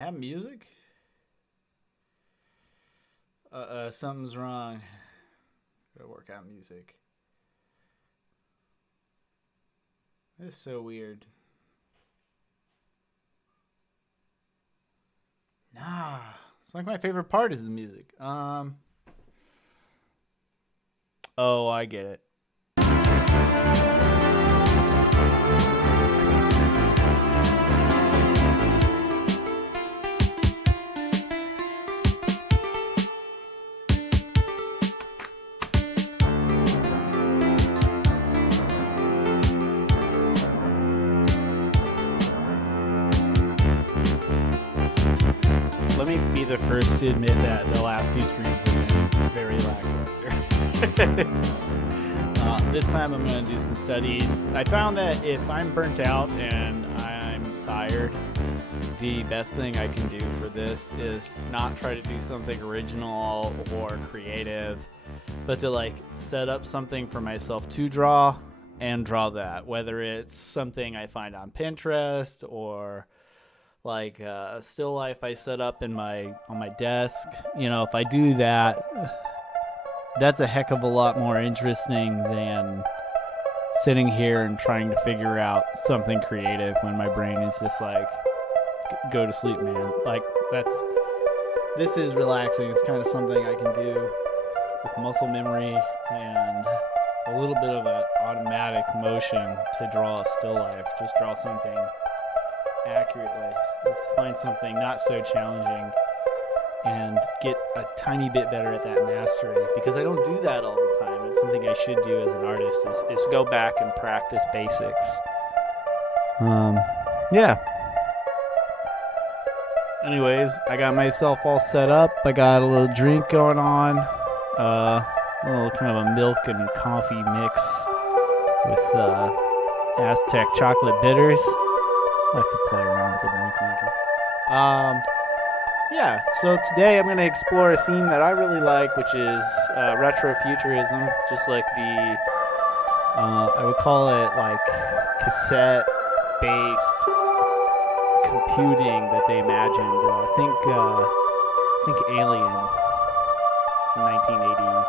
Have music? Something's wrong. Gotta work out music. This is so weird. Nah, it's like my favorite part is the music. Oh, I get it. Let me be the first to admit that the last two streams have been very lackluster. This time I'm going to do some studies. I found that if I'm burnt out and I'm tired, the best thing I can do for this is not try to do something original or creative, but to set up something for myself to draw and draw that, whether it's something I find on Pinterest or a still life I set up on my desk. If I do that, that's a heck of a lot more interesting than sitting here and trying to figure out something creative when my brain is just go to sleep, man. This is relaxing. It's kind of something I can do with muscle memory and a little bit of an automatic motion to draw a still life. Just draw something accurately. Just to find something not so challenging and get a tiny bit better at that mastery, because I don't do that all the time. It's something I should do as an artist is go back and practice basics. Yeah. Anyways, I got myself all set up. I got a little drink going on. A little kind of a milk and coffee mix with Aztec chocolate bitters. I like to play around with the drink making. Yeah, so today I'm going to explore a theme that I really like, which is retrofuturism. Just like I would call it cassette-based computing that they imagined. Think Alien, 1982.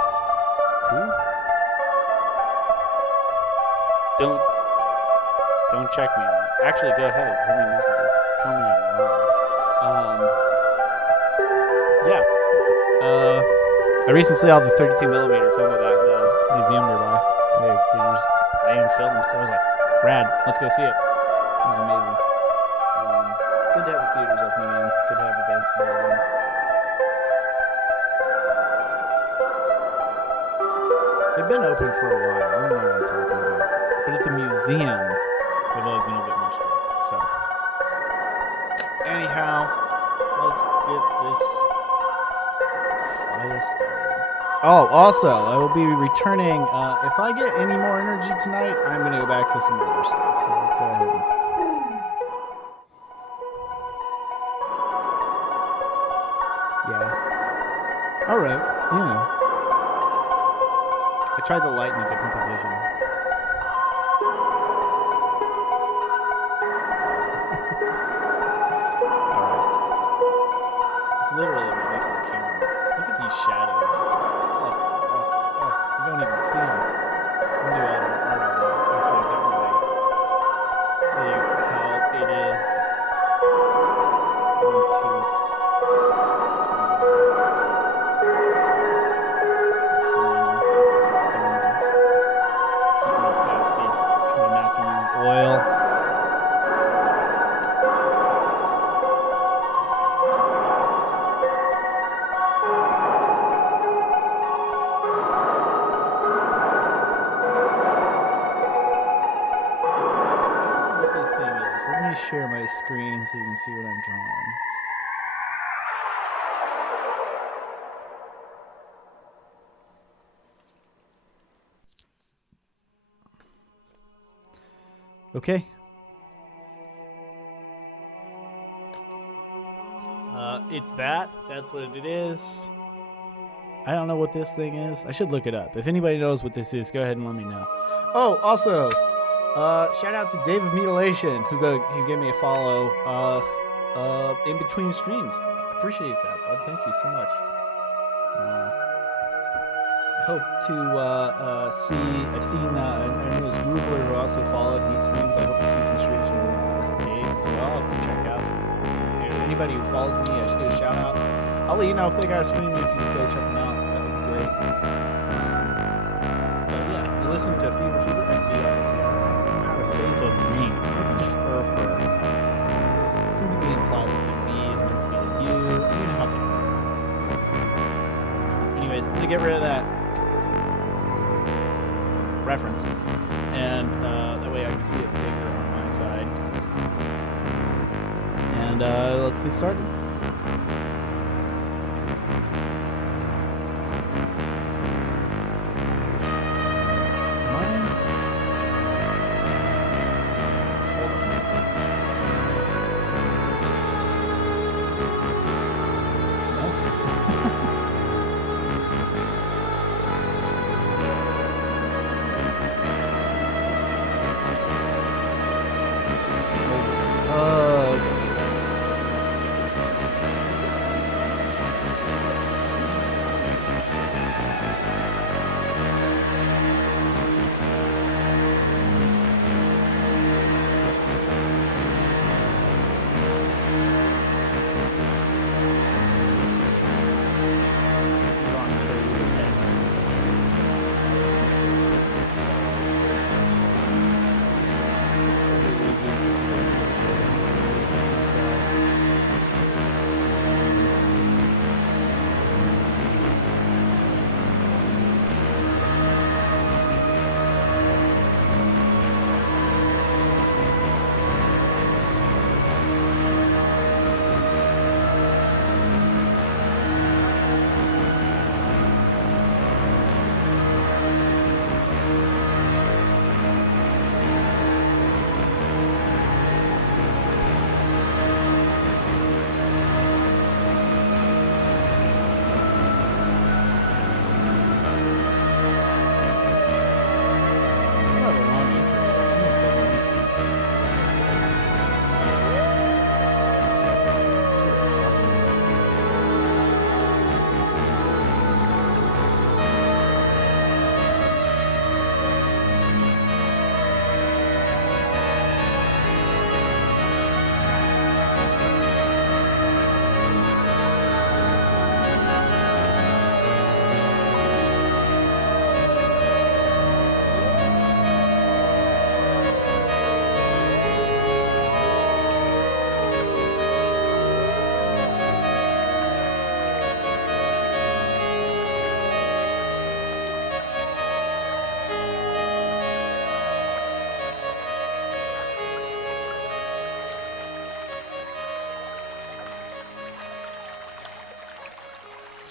Don't check me on it. Actually, go ahead. Send me messages. Tell me I'm wrong. Yeah. I recently saw the 32 millimeter film of that in the museum nearby. They were just playing films. So I was like, rad. Let's go see it. It was amazing. Good to have the theaters open again. Good to have events going. They've been open for a while. I don't know what I'm talking about. But at the museum, they've always been a bit more strict. So, anyhow, let's get this fire started. Oh, also, I will be returning. If I get any more energy tonight, I'm going to go back to some other stuff. So let's go ahead. Yeah. All right. Yeah. I tried the light in a different position. It's literally right next to the camera. Look at these shadows. You don't even see them. I'm gonna do it. So I've got my tell you how it is. Thermals. Keep me toasty. Try not to use oil. Let me share my screen so you can see what I'm drawing. Okay. It's that. That's what it is. I don't know what this thing is. I should look it up. If anybody knows what this is, go ahead and let me know. Oh, also, shout out to Dave of Mutilation who gave me a follow. in between streams. Appreciate that, bud. Thank you so much. I hope to see. I've seen. I know it's Grubler who also followed. He streams. I hope to see some streams from Dave as well. I'll have to check out. So anybody who follows me, I should give a shout out. I'll let you know if they got a stream. If you go check them out, that would be great. But yeah, you're listening to Fever Fever FBR. I don't know how to say the name. Maybe just fur. Seems to be implied that the V is meant to be a U. You know how to. Anyways, I'm gonna get rid of that reference, and that way I can see it bigger on my side. And let's get started.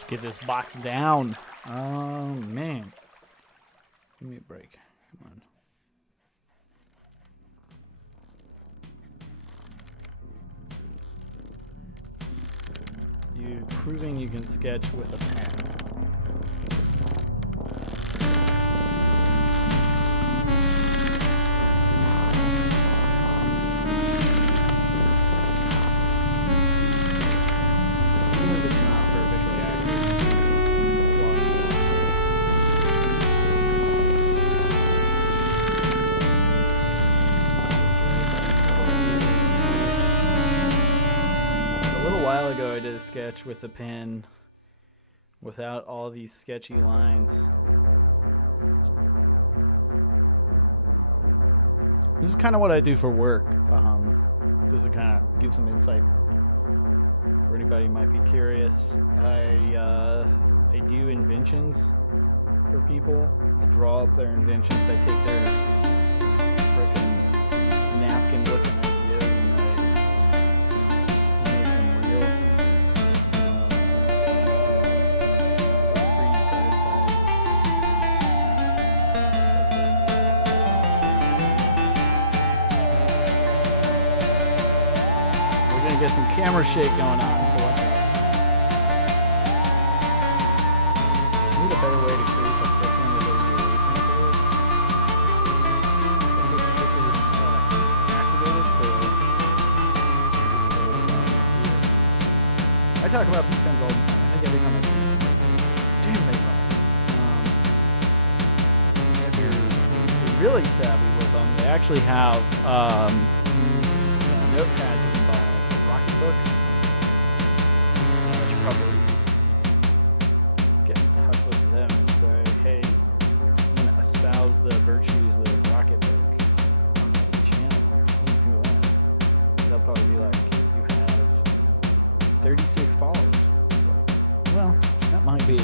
Get this box down. Oh, man. Give me a break. Come on. You proving you can sketch with a pen. Sketch with a pen without all these sketchy lines. This is kind of what I do for work. Just to kind of give some insight for anybody who might be curious. I do inventions for people. I draw up their inventions. I take their freaking napkin looking ideas and I make them real. Get some camera shake going on, so watch out. I need a better way to create the friction that they're releasing code. This is activated, so I talk about these pens all the time. I think every time I see them, damn, they pop. If you're really savvy with them, they actually have these notepads you can buy, Rocketbook. I should probably get in touch with them and say, hey, I'm going to espouse the virtues of Rocketbook on my channel. What do you think of that? They'll probably be like, you have 36 followers. Well, that might be.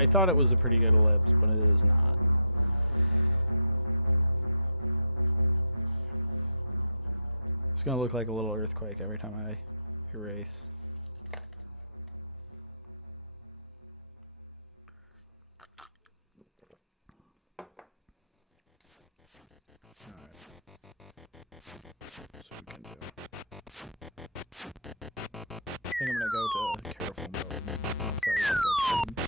I thought it was a pretty good ellipse, but it is not. It's going to look like a little earthquake every time I erase. I think I'm going to go to careful mode outside of the sketch.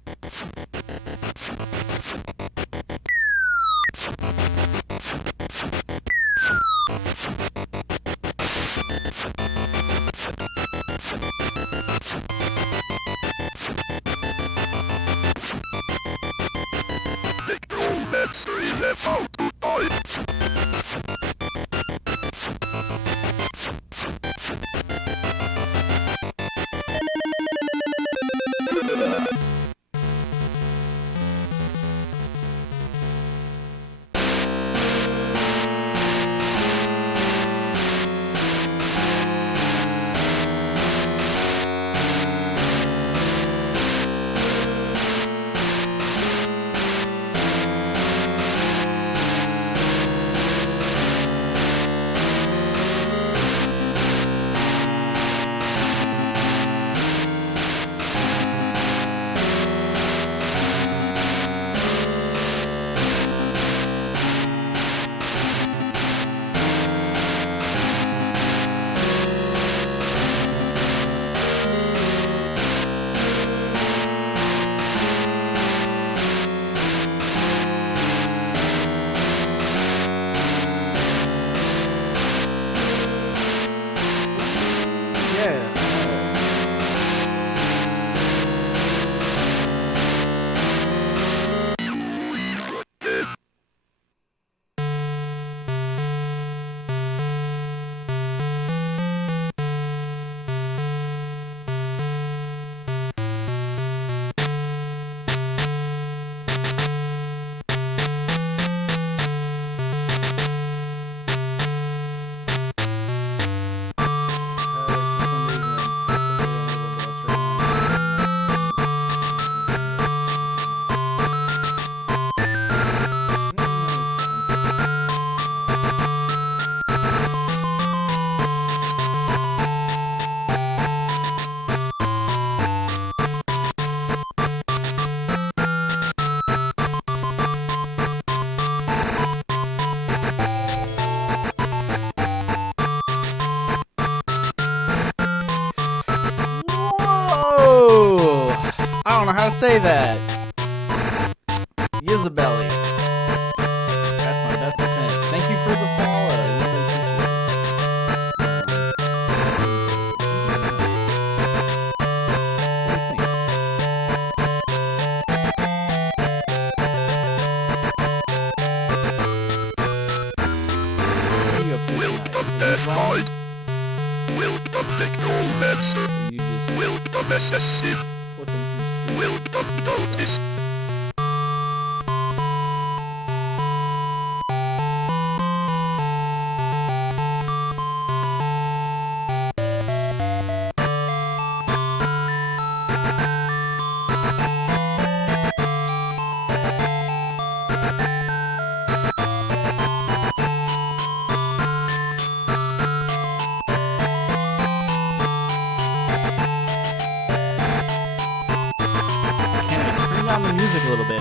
remember how to say that. Isabelli. That's my best attempt. Thank you for the follow. I really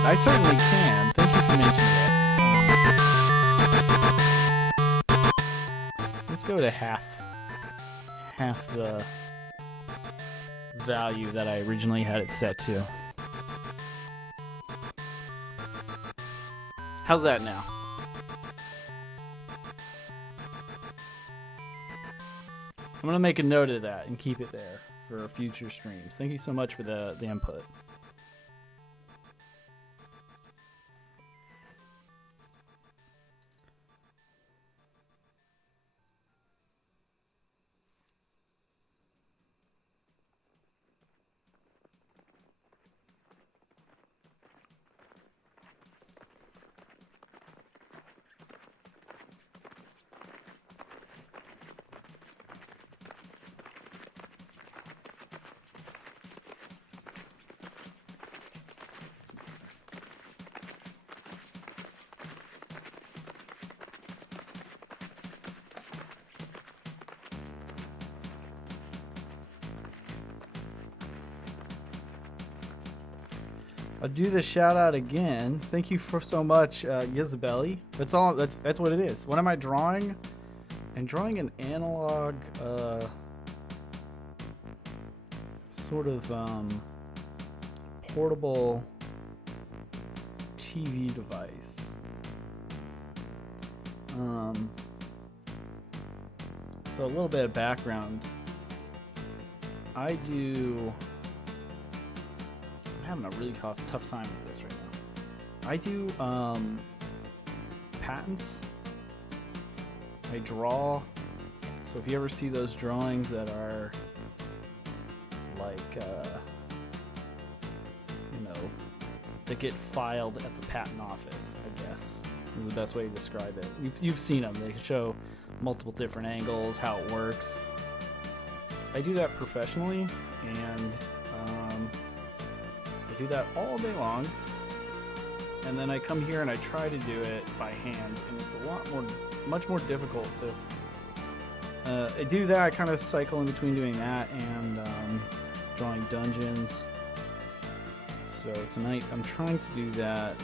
I certainly can. Thank you for mentioning that. Let's go to half the value that I originally had it set to. How's that now? I'm gonna make a note of that and keep it there for future streams. Thank you so much for the input. I'll do the shout out again. Thank you for so much, Isabelli. That's all. That's what it is. What am I drawing? I'm drawing an analog, sort of portable TV device. So a little bit of background. I'm having a really tough time with this right now. I do patents. I draw. So if you ever see those drawings that are like, that get filed at the patent office, I guess is the best way to describe it. You've seen them. They show multiple different angles, how it works. I do that professionally, and I do that all day long, and then I come here and I try to do it by hand, and it's much more difficult. So I do that. I kind of cycle in between doing that and drawing dungeons. So tonight I'm trying to do that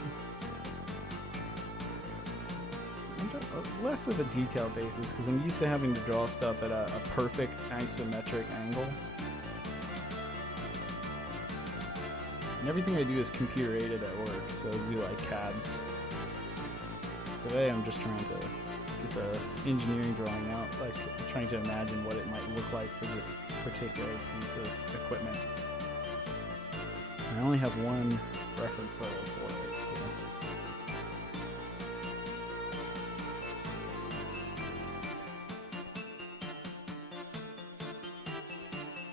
less of a detailed basis, because I'm used to having to draw stuff at a perfect isometric angle. And everything I do is computer aided at work, so I do like CADs. Today I'm just trying to get the engineering drawing out, like trying to imagine what it might look like for this particular piece of equipment. I only have one reference photo for it, so.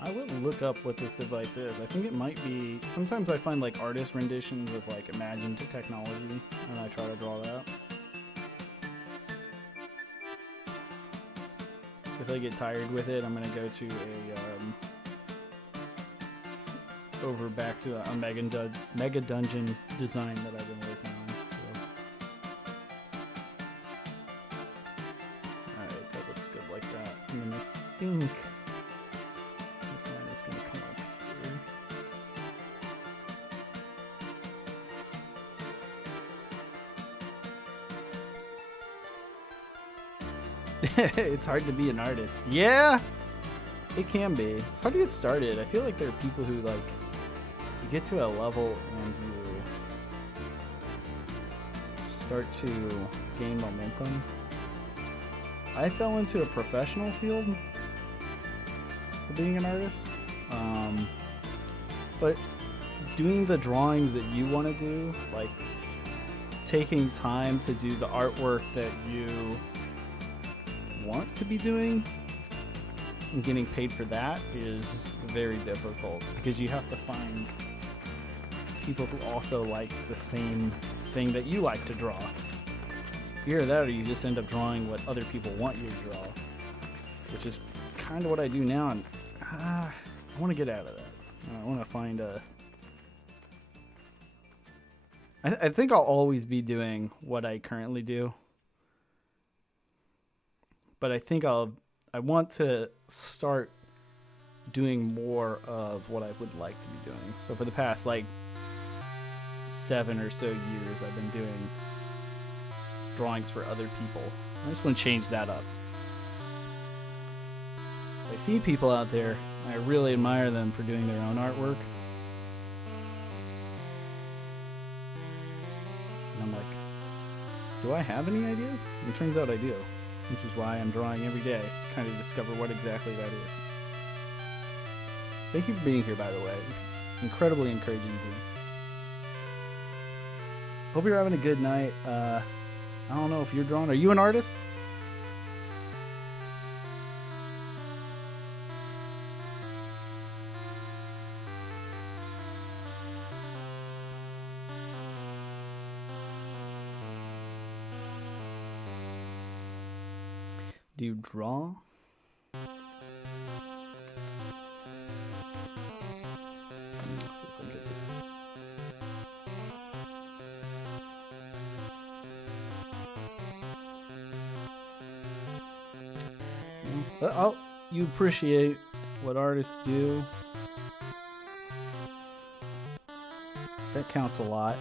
I will look up what this device is. I think it might be, sometimes I find like artist renditions of like Imagine Technology, and I try to draw that. If I get tired with it, I'm gonna go to back to a Mega Dungeon design that I've been working on. So. Alright, that looks good like that. And then I think this line is going to come up here. It's hard to be an artist. Yeah, it can be. It's hard to get started. I feel like there are people who like get to a level and you start to gain momentum. I fell into a professional field for being an artist, but doing the drawings that you want to do, like taking time to do the artwork that you want to be doing and getting paid for that is very difficult, because you have to find people who also like the same thing that you like to draw. Either that or you just end up drawing what other people want you to draw, which is kind of what I do now, and I want to get out of that. I want to find a... I think I'll always be doing what I currently do, but I think I want to start doing more of what I would like to be doing. So for the past like 7 or so years, I've been doing drawings for other people. I just want to change that up. So I see people out there, I really admire them for doing their own artwork. And I'm like, do I have any ideas? And it turns out I do, which is why I'm drawing every day, trying to discover what exactly that is. Thank you for being here, by the way. Incredibly encouraging to me. Hope you're having a good night. I don't know if you're drawing. Are you an artist? Do you draw? Let's see if I get this. Oh, you appreciate what artists do. That counts a lot.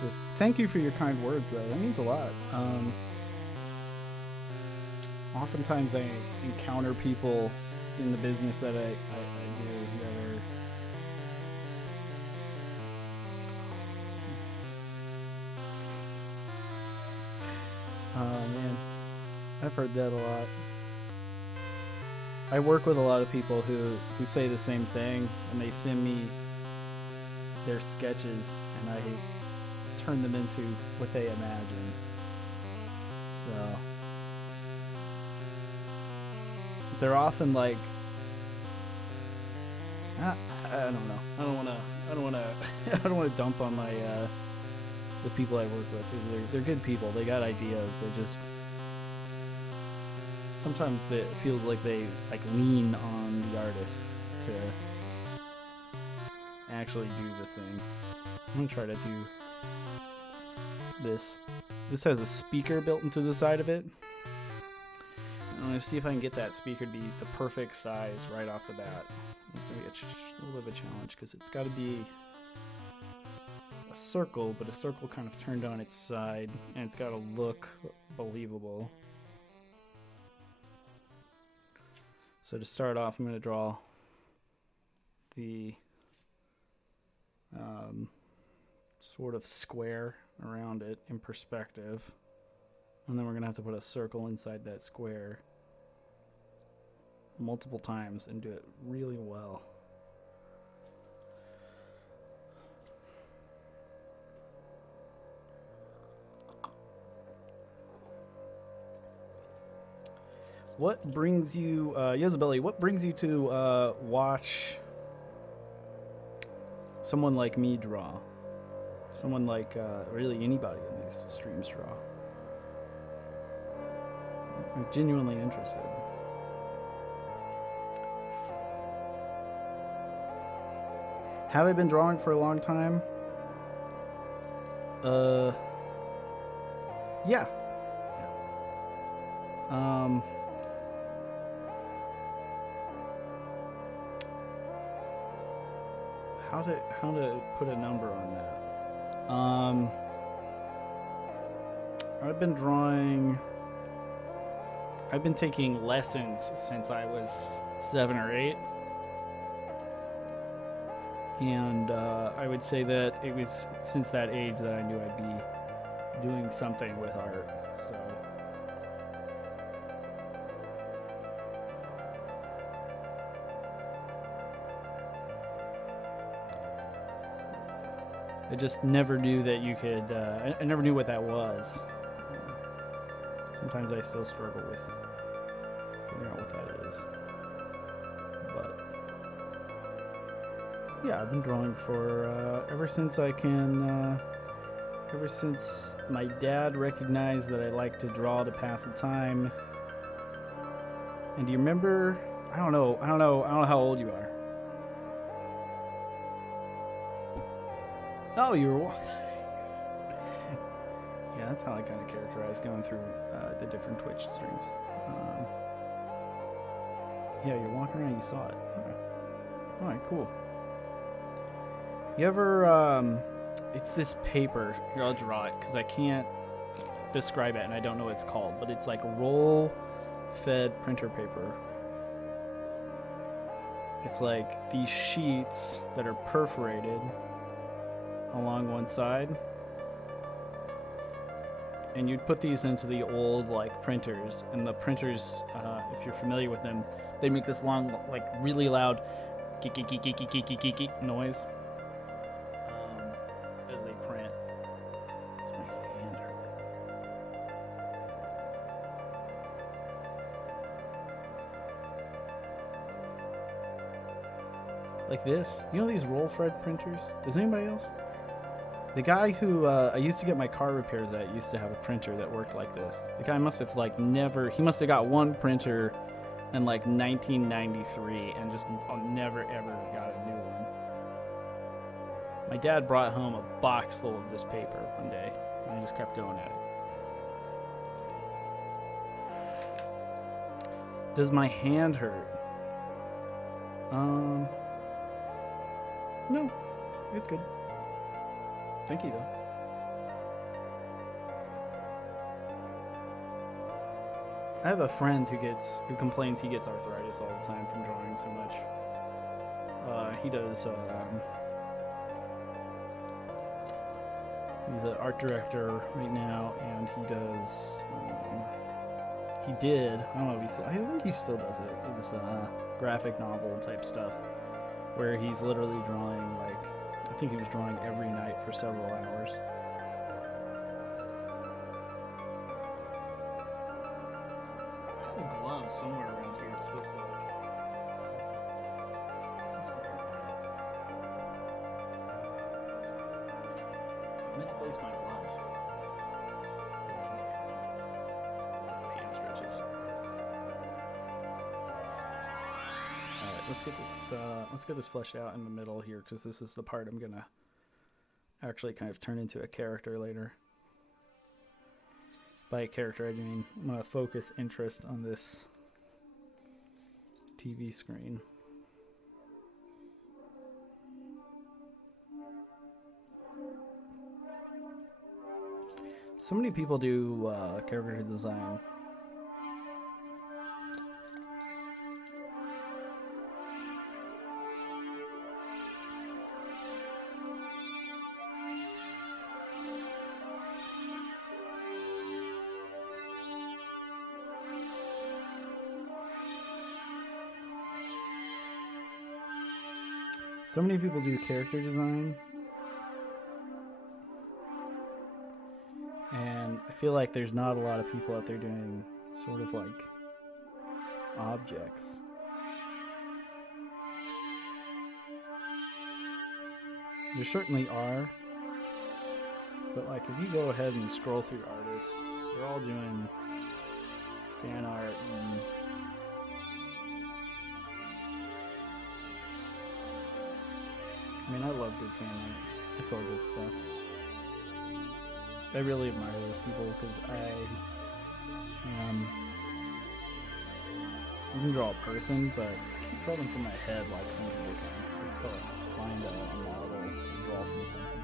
So thank you for your kind words, though. That means a lot. Oftentimes I encounter people in the business that I do that are... Oh man, I've heard that a lot. I work with a lot of people who say the same thing, and they send me their sketches and I turn them into what they imagine. So they're often like, I don't know. I don't want to dump on my the people I work with, because they're good people. They got ideas. They just, sometimes it feels like they like lean on the artist to actually do the thing. I'm gonna try to do this. This has a speaker built into the side of it. I'm gonna see if I can get that speaker to be the perfect size right off the bat. It's gonna be a little bit of a challenge, because it's got to be a circle, but a circle kind of turned on its side, and it's got to look believable. So to start off, I'm going to draw the sort of square around it in perspective, and then we're going to have to put a circle inside that square multiple times and do it really well. What brings you, Yezabeli, what brings you to watch someone like me draw? Someone like really anybody in these streams draw? I'm genuinely interested. Have I been drawing for a long time? Yeah. How to put a number on that? I've been drawing. I've been taking lessons since I was 7 or 8. And I would say that it was since that age that I knew I'd be doing something with art. So I just never knew that you could, I never knew what that was. Sometimes I still struggle with figuring out what that is. But yeah, I've been drawing for ever since I can, ever since my dad recognized that I like to draw to pass the time. And do you remember? I don't know how old you are. Oh, you were. Yeah, that's how I kind of characterize going through the different Twitch streams. Yeah, you're walking around, you saw it. All right, cool. You ever, it's this paper. Here, I'll draw it because I can't describe it and I don't know what it's called, but it's like roll-fed printer paper. It's like these sheets that are perforated along one side. And you'd put these into the old like printers, and the printers, if you're familiar with them, they make this long, like really loud noise as they print. It's my hand hurt. Like this. You know these roll-fed printers? Does anybody else? The guy who I used to get my car repairs at used to have a printer that worked like this. The guy must have like he must have got one printer in like 1993 and just never ever got a new one. My dad brought home a box full of this paper one day, and I just kept going at it. Does my hand hurt? No, it's good. Thank you, though. I have a friend who complains he gets arthritis all the time from drawing so much. He does. He's an art director right now, and he does. He did. I don't know if he still. I think he still does it. It's graphic novel type stuff, where he's literally drawing like. I think he was drawing every night for several hours. I have a glove somewhere around here. It's supposed to like. I misplaced my glove. Hand stretches. Alright, let's get this fleshed out in the middle here, because this is the part I'm gonna actually kind of turn into a character later. By a character, I mean I'm gonna focus interest on this TV screen. So many people do character design. So many people do character design, and I feel like there's not a lot of people out there doing sort of like objects. There certainly are, but like if you go ahead and scroll through artists, they're all doing fan art and I mean, I love good fan art. It's all good stuff. I really admire those people because I can draw a person, but I can't draw them from my head like some people can. I have to like find a model and draw from something.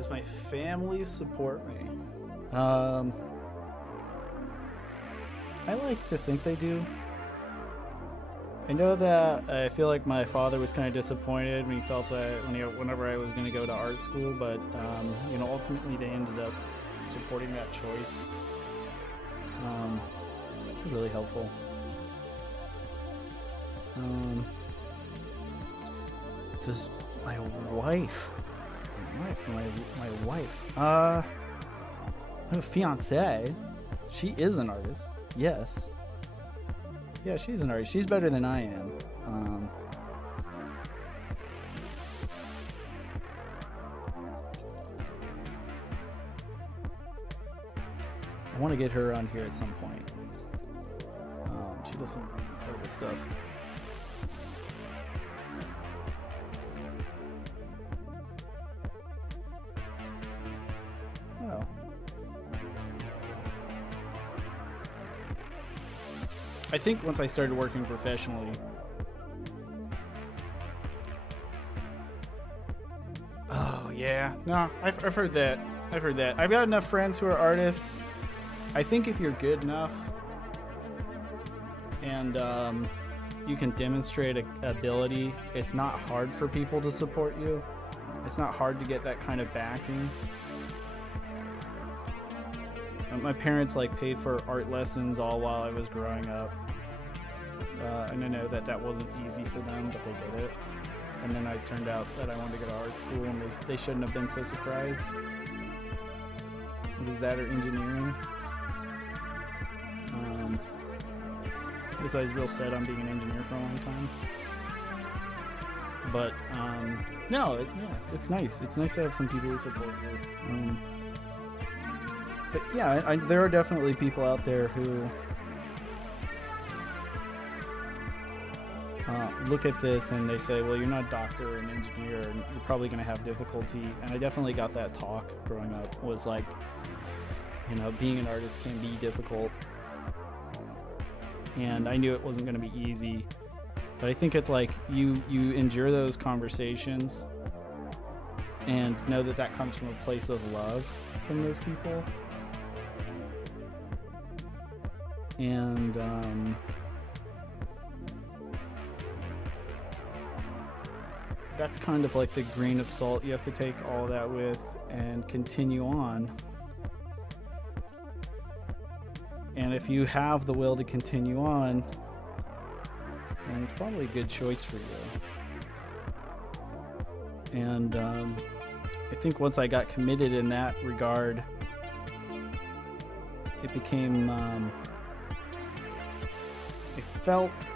Does my family support me? I like to think they do. I know that I feel like my father was kind of disappointed when he felt that whenever I was going to go to art school, but ultimately they ended up supporting that choice, which was really helpful. Does my wife? My wife. I have a fiance. She is an artist. Yes. Yeah, she's an artist. She's better than I am. I want to get her on here at some point. She does some incredible stuff. Oh. I think once I started working professionally, oh yeah, no, I've heard that. I've got enough friends who are artists. I think if you're good enough and you can demonstrate ability, it's not hard for people to support you. It's not hard to get that kind of backing. My parents paid for art lessons all while I was growing up. And I know that wasn't easy for them, but they did it. And then I turned out that I wanted to go to art school, and they shouldn't have been so surprised. It was that or engineering. Because I was real set on being an engineer for a long time. But no, it's nice. It's nice to have some people who support you. But yeah, there are definitely people out there who look at this and they say, well, you're not a doctor or an engineer, and you're probably going to have difficulty. And I definitely got that talk growing up, was like, being an artist can be difficult. And I knew it wasn't going to be easy. But I think it's like you endure those conversations and know that comes from a place of love from those people. And that's kind of like the grain of salt you have to take all that with and continue on. And if you have the will to continue on, then it's probably a good choice for you. And I think once I got committed in that regard, it became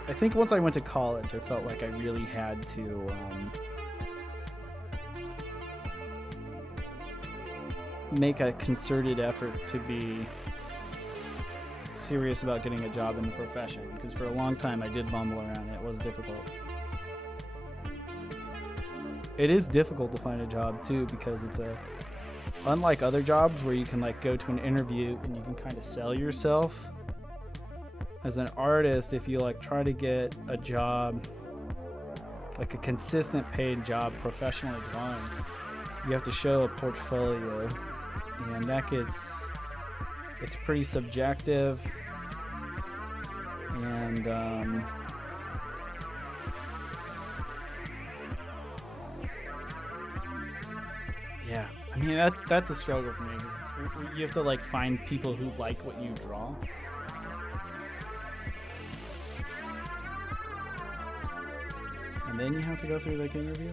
I think once I went to college, I felt like I really had to make a concerted effort to be serious about getting a job in the profession, because for a long time I did bumble around and it was difficult. It is difficult to find a job too, because it's unlike other jobs where you can go to an interview and you can kind of sell yourself. As an artist, if you try to get a job, a consistent paid job professionally drawing, you have to show a portfolio, and it's pretty subjective, and yeah, I mean that's a struggle for me, because you have to find people who like what you draw. And then you have to go through interview.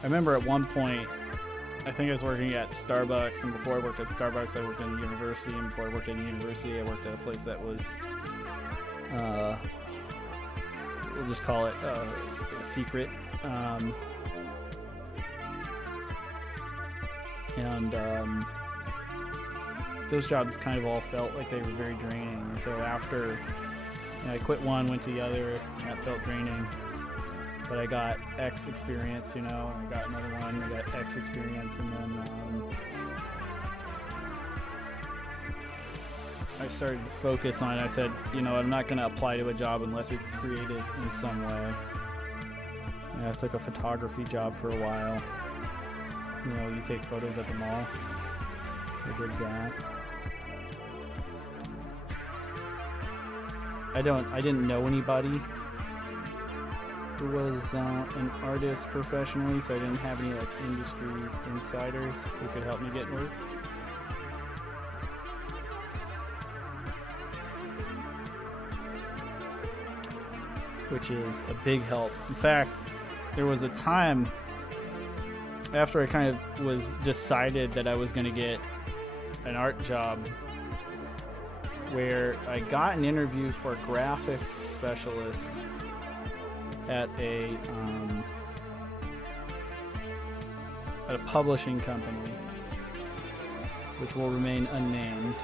I remember at one point, I think I was working at Starbucks, and before I worked at Starbucks, I worked in a university, and before I worked at a university, I worked at a place that was, we'll just call it secret. Those jobs kind of all felt like they were very draining. And so after I quit one, went to the other, and that felt draining. But I got X experience, and I got another one, I got X experience, and then I started to focus on it. I said, you know, I'm not going to apply to a job unless it's creative in some way. And I took a photography job for a while. You know, you take photos at the mall. I did that. I didn't know anybody who was an artist professionally, so I didn't have any like industry insiders who could help me get work. Which is a big help. In fact, there was a time after I kind of was decided that I was going to get an art job where I got an interview for a graphics specialist at a publishing company, which will remain unnamed.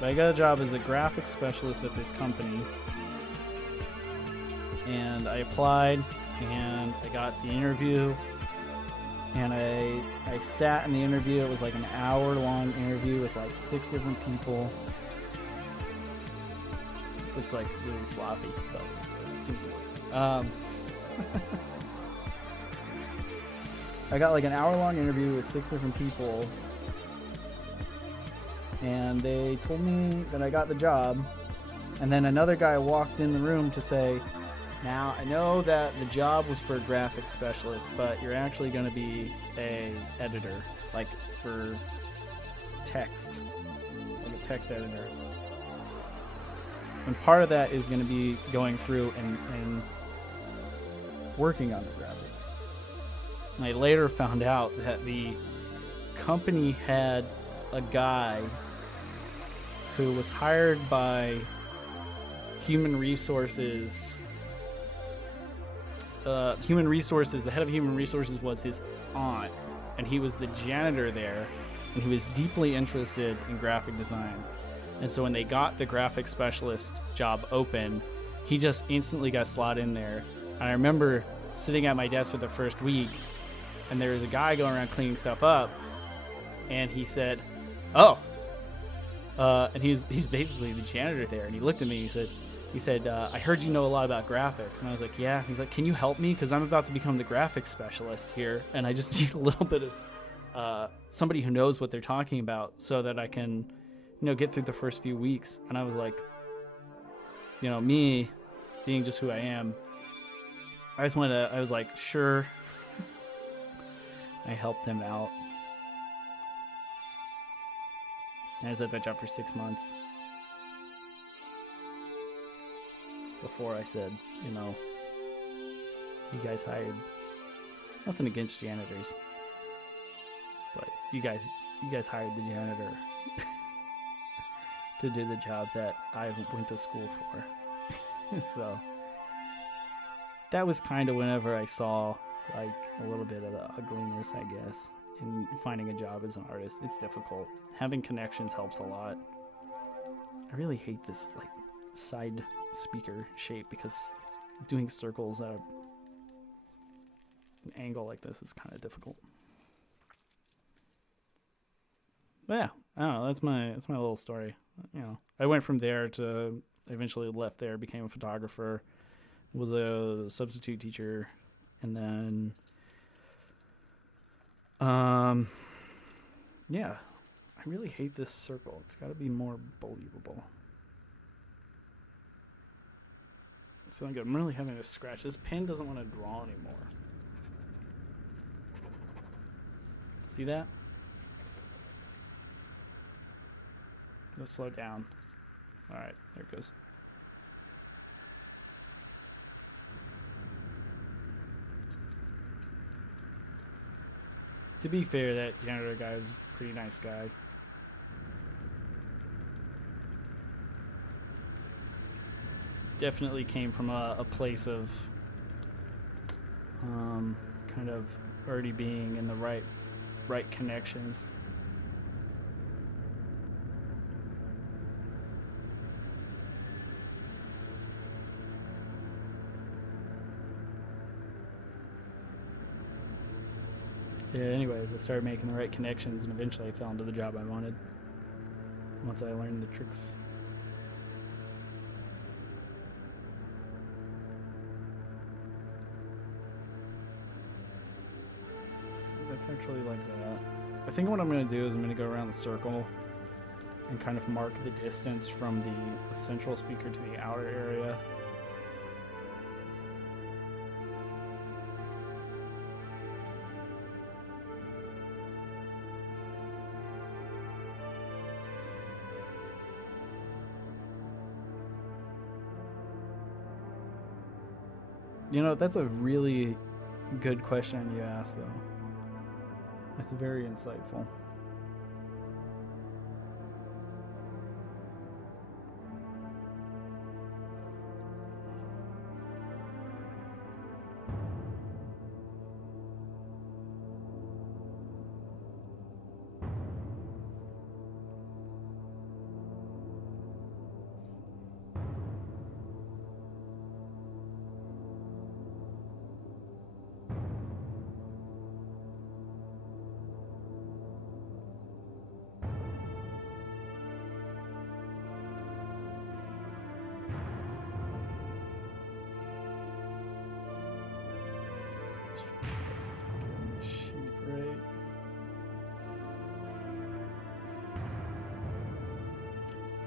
But I got a job as a graphics specialist at this company, and I applied, and I got the interview, and I sat in the interview. It was like an hour-long interview with like 6 different people. This looks like really sloppy, but it seems to work. I got like an hour-long interview with 6 different people, and they told me that I got the job, and then another guy walked in the room to say, now I know that the job was for a graphics specialist, but you're actually going to be a editor, like for text, like a text editor, and part of that is going to be going through and working on the graphics. And I later found out that the company had a guy who was hired by human resources. The head of human resources was his aunt, and he was the janitor there, and he was deeply interested in graphic design. And so when they got the graphic specialist job open, he just instantly got slotted in there. And I remember sitting at my desk for the first week, and there was a guy going around cleaning stuff up, and he said, oh, and he's basically the janitor there, and he looked at me, he said, I heard you know a lot about graphics. And I was like, yeah. He's like, can you help me? Because I'm about to become the graphics specialist here, and I just need a little bit of somebody who knows what they're talking about so that I can, you know, get through the first few weeks. And I was like, you know, me being just who I am, I was like, sure. I helped him out. And I was at that job for 6 months before I said, you know, you guys hired, nothing against janitors, but you guys hired the janitor to do the jobs that I went to school for. So that was kind of whenever I saw like a little bit of the ugliness, I guess, in finding a job as an artist. It's difficult. Having connections helps a lot. I really hate this like side speaker shape because doing circles at an angle like this is kind of difficult. But yeah, I don't know. That's my little story. You know, I went from there to eventually left there, became a photographer, was a substitute teacher, and then yeah, I really hate this circle. It's got to be more believable. It's feeling good. I'm really having to scratch. This pen doesn't want to draw anymore. See that? Let's slow down. All right, there it goes. To be fair, that janitor guy is a pretty nice guy. Definitely came from a place of kind of already being in the right connections. Yeah, anyways, I started making the right connections, and eventually I fell into the job I wanted. once I learn the tricks. That's actually like that. I think what I'm going to do is I'm going to go around the circle and kind of mark the distance from the central speaker to the outer area. You know, that's a really good question you asked, though. That's very insightful.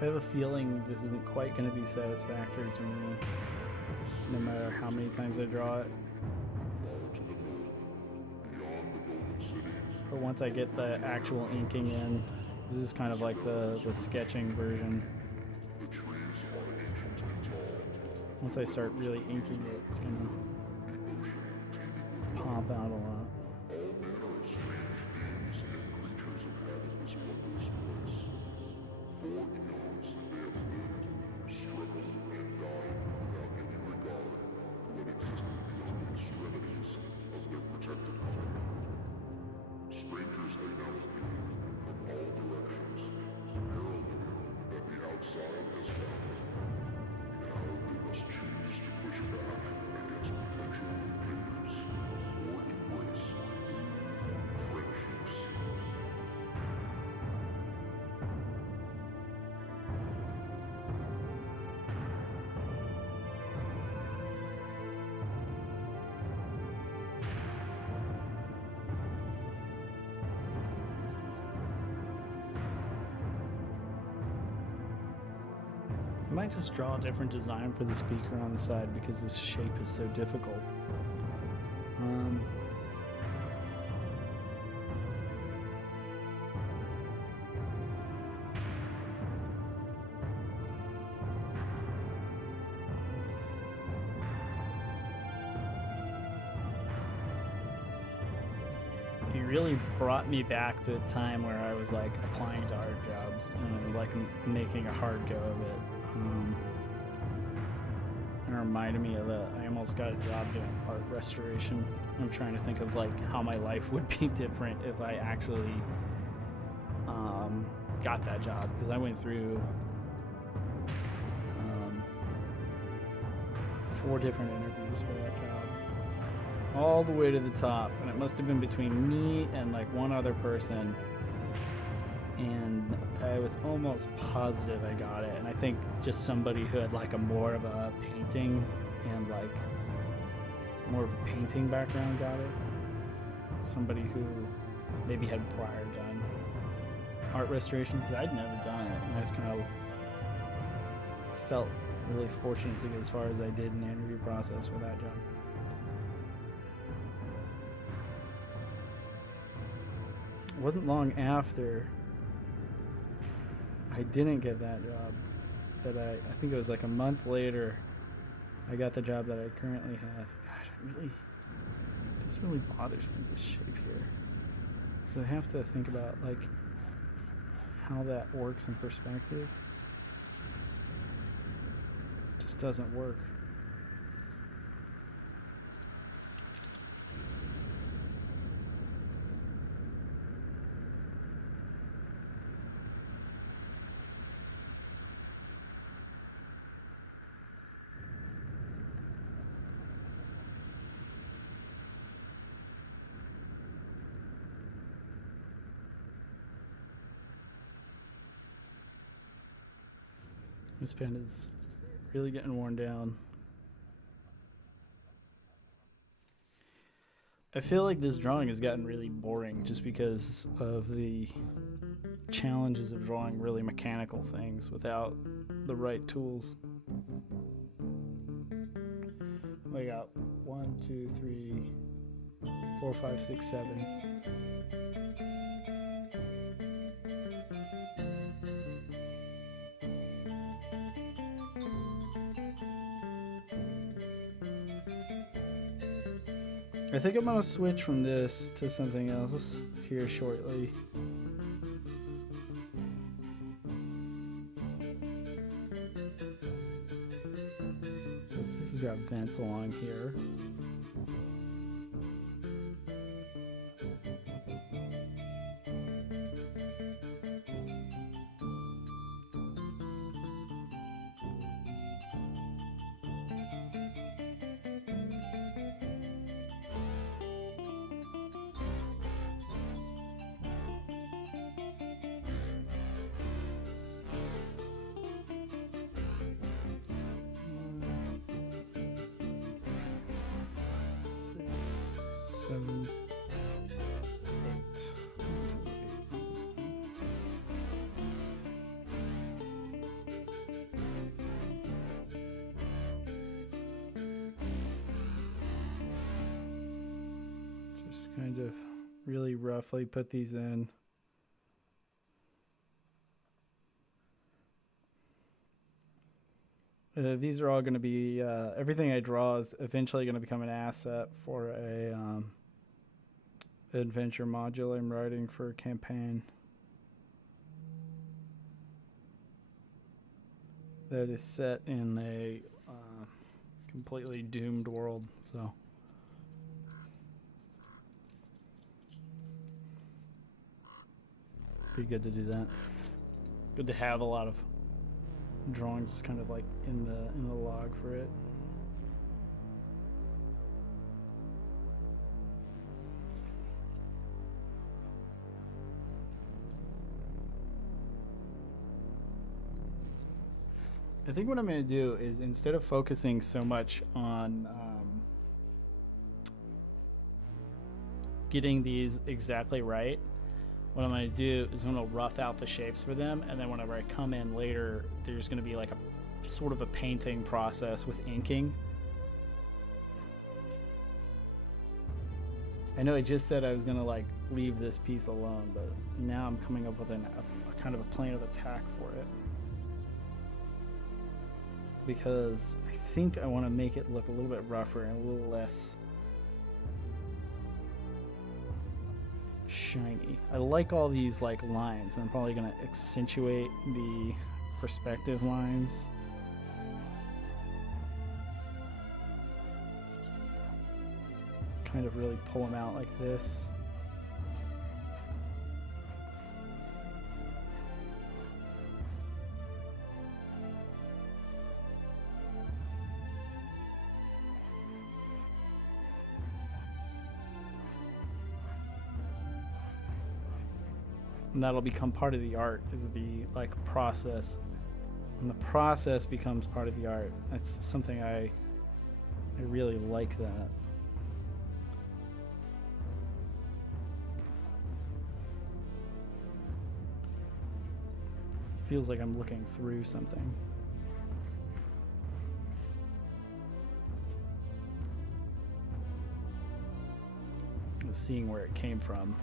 I have a feeling this isn't quite going to be satisfactory to me, no matter how many times I draw it. But once I get the actual inking in, this is kind of like the sketching version. Once I start really inking it, it's going to pop out a lot. I might just draw a different design for the speaker on the side because this shape is so difficult. It really brought me back to a time where I was like applying to art jobs and like making a hard go of it. It reminded me of I almost got a job doing art restoration. I'm trying to think of like how my life would be different if I actually got that job, because I went through 4 different interviews for that job, all the way to the top, and it must have been between me and like one other person, and I was almost positive I got it. And I think just somebody who had like a more of a painting and like more of a painting background got it. Somebody who maybe had prior done art restoration, because I'd never done it, and I just kind of felt really fortunate to get as far as I did in the interview process for that job. It wasn't long after I didn't get that job that I think it was like a month later, I got the job that I currently have. Gosh, this really bothers me, this shape here. So I have to think about like how that works in perspective. It just doesn't work. This pen is really getting worn down. I feel like this drawing has gotten really boring just because of the challenges of drawing really mechanical things without the right tools. We got 1, 2, 3, 4, 5, 6, 7. I think I'm gonna switch from this to something else here shortly. So this has got vents along here. Seven, 8. Just kind of really roughly put these in. These are all going to be, everything I draw is eventually going to become an asset for a adventure module I'm writing for a campaign that is set in a completely doomed world. So be good to do that. Good to have a lot of drawings kind of like in the log for it. I think what I'm going to do is, instead of focusing so much on getting these exactly right, what I'm going to do is I'm going to rough out the shapes for them, and then whenever I come in later, there's going to be like a sort of a painting process with inking. I know I just said I was going to like leave this piece alone, but now I'm coming up with a kind of a plan of attack for it, because I think I want to make it look a little bit rougher and a little less shiny. I like all these like lines, and I'm probably going to accentuate the perspective lines. Kind of really pull them out like this. And that'll become part of the art, is the like process, and the process becomes part of the art. That's something I really like that. Feels like I'm looking through something. And seeing where it came from.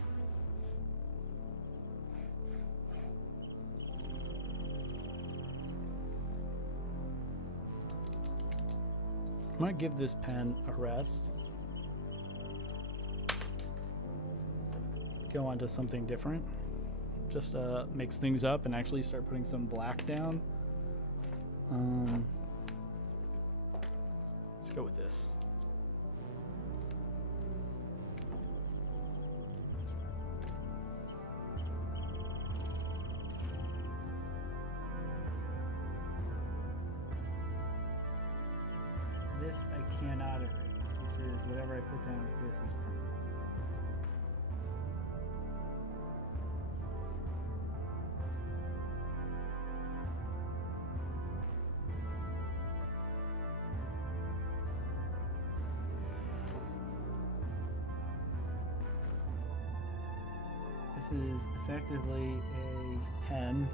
I might give this pen a rest. Go on to something different. Just mix things up and actually start putting some black down. Let's go with this. This I cannot erase. This is whatever I put down like this is permanent. This is effectively a pen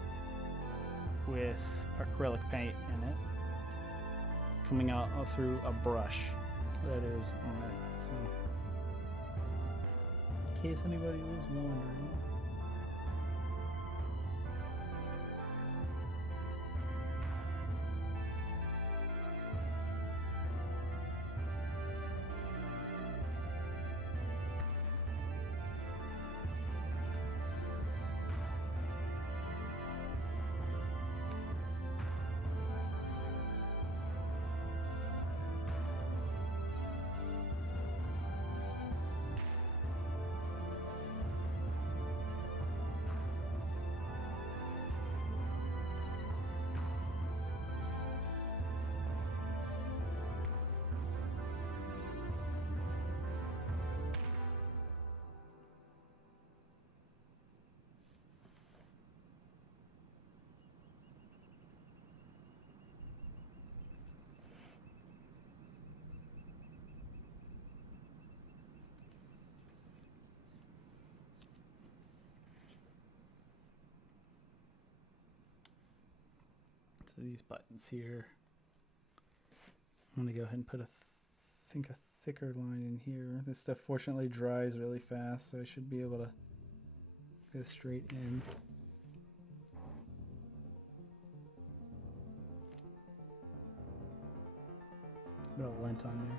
with acrylic paint in it coming out through a brush that is on it. So, in case anybody was wondering. So these buttons here, I'm going to go ahead and put a thicker line in here. This stuff fortunately dries really fast, so I should be able to go straight in. Put a lint on there.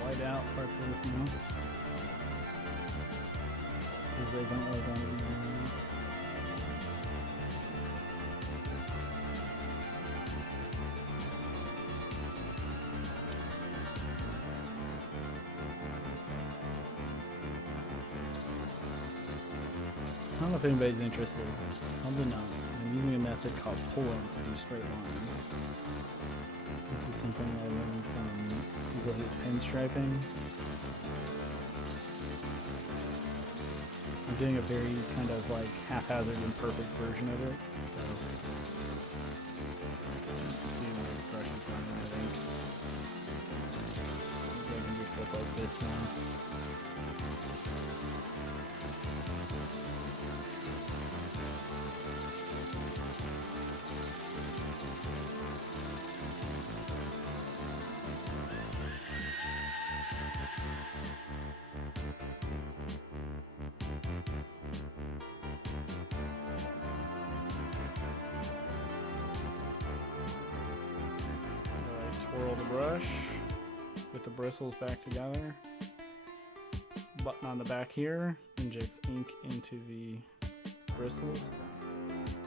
White out parts of this now because they don't like one of these lines. I don't know if anybody's interested. Probably not. I'm using a method called pulling to do straight lines. This is something I learned from people who pinstriping. I'm doing a very kind of like haphazard imperfect version of it. So you can see where the brush is running, I think. I can do stuff like this now. Twirl the brush with the bristles back together. Button on the back here injects ink into the bristles.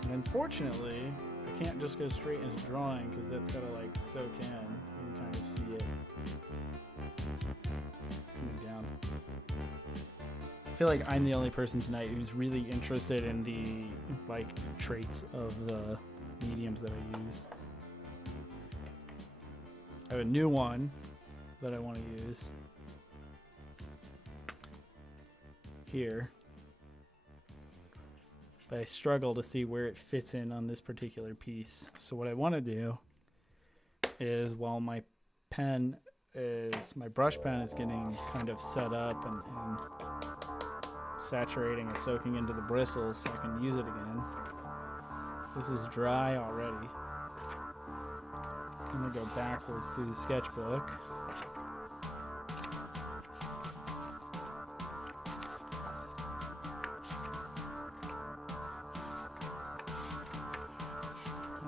And unfortunately, I can't just go straight into drawing because that's gotta like soak in. You can kind of see it move down. I feel like I'm the only person tonight who's really interested in the like traits of the mediums that I use. I have a new one that I want to use here. but I struggle to see where it fits in on this particular piece. So what I want to do is, while my brush pen is getting kind of set up and saturating and soaking into the bristles so I can use it again. This is dry already. I'm gonna go backwards through the sketchbook.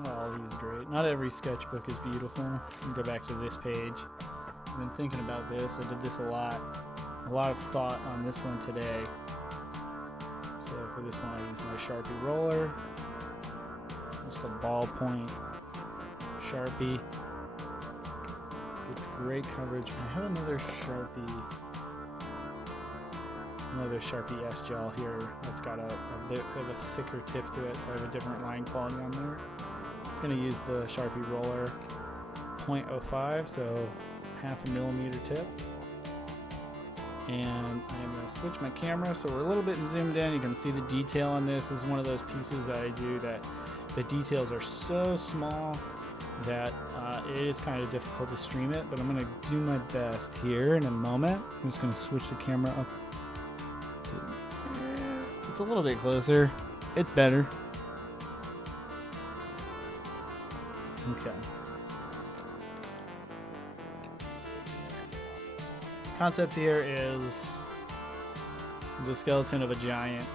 Oh, these are great. Not every sketchbook is beautiful. Go back to this page. I've been thinking about this. I did this a lot of thought on this one today. So for this one, I used my Sharpie roller, just a ballpoint Sharpie. Gets great coverage. I have another Sharpie S gel here that's got a bit of a thicker tip to it, so I have a different line quality on there. I'm going to use the Sharpie roller 0.05, so 0.5 millimeter tip. And I'm going to switch my camera so we're a little bit zoomed in. You can see the detail on this. This is one of those pieces that I do that the details are so small that it is kind of difficult to stream it, but I'm going to do my best here in a moment. I'm just going to switch the camera up. It's a little bit closer. It's better. Okay. Concept here is the skeleton of a giant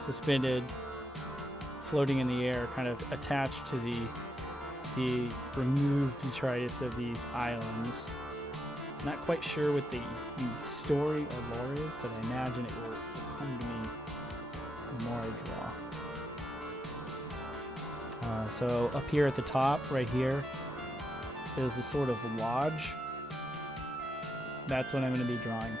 suspended, floating in the air, kind of attached to the removed detritus of these islands. Not quite sure what the story or lore is, but I imagine it will come to me the more I draw. So up here at the top, right here, is a sort of lodge. That's what I'm going to be drawing.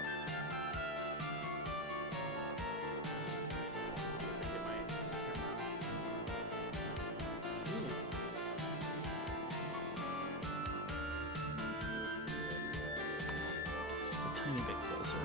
Just a tiny bit closer.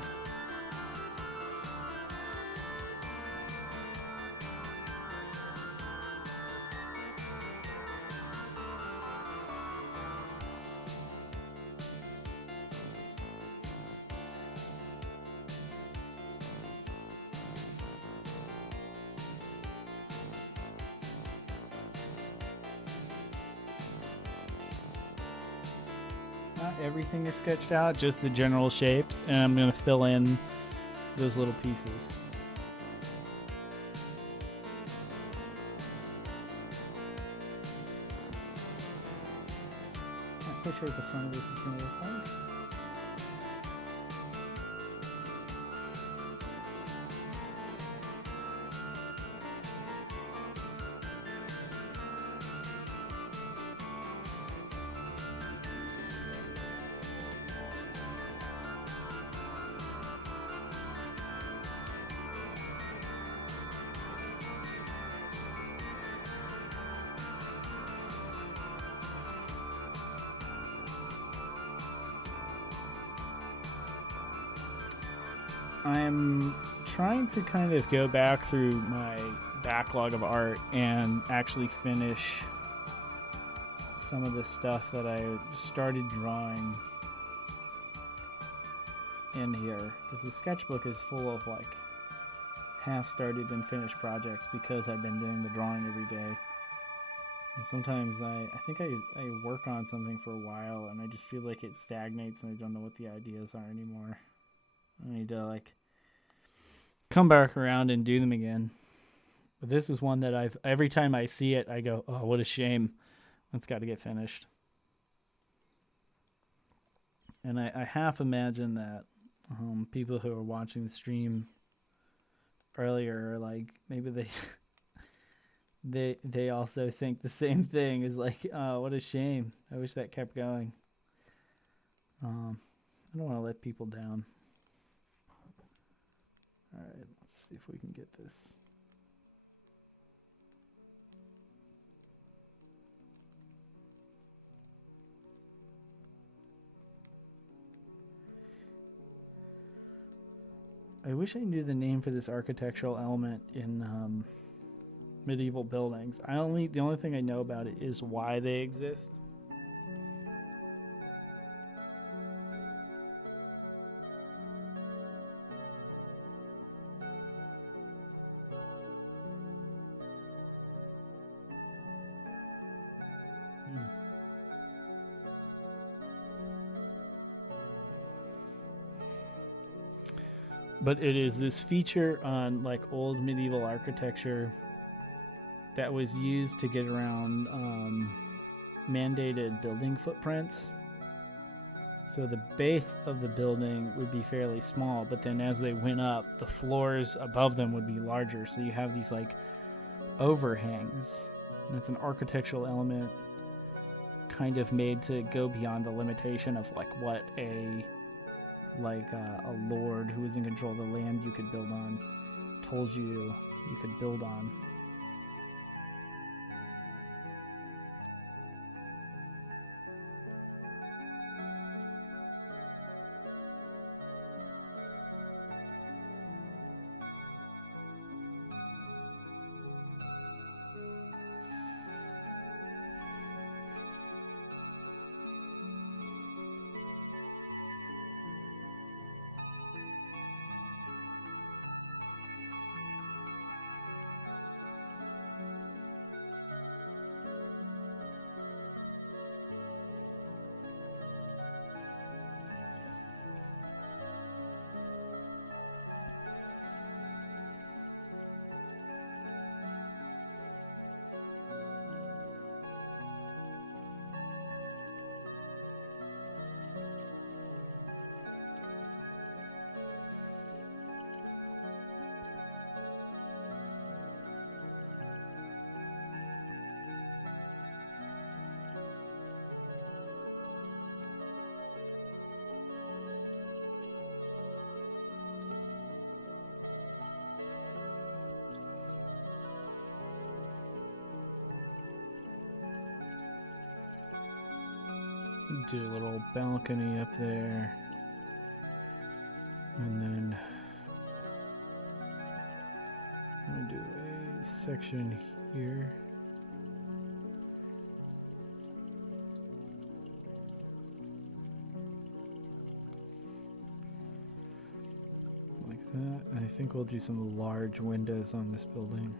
Not everything is sketched out, just the general shapes, and I'm going to fill in those little pieces. Not quite sure what the front of this is going to look like. I'm trying to kind of go back through my backlog of art and actually finish some of the stuff that I started drawing in here, because the sketchbook is full of like half started and finished projects because I've been doing the drawing every day. And sometimes I think I work on something for a while and I just feel like it stagnates and I don't know what the ideas are anymore. I need to like come back around and do them again. But this is one that every time I see it, I go, oh, what a shame. It's got to get finished. And I half imagine that people who are watching the stream earlier are like, maybe they also think the same thing. Is like, oh, what a shame. I wish that kept going. I don't want to let people down. All right, let's see if we can get this. I wish I knew the name for this architectural element in medieval buildings. The only thing I know about it is why they exist. But it is this feature on like old medieval architecture that was used to get around mandated building footprints. So the base of the building would be fairly small, but then as they went up, the floors above them would be larger. So you have these like overhangs. That's an architectural element kind of made to go beyond the limitation of like what a lord who was in control of the land you could build on told you could build on. Do a little balcony up there, and then I'm gonna do a section here. Like that. I think we'll do some large windows on this building.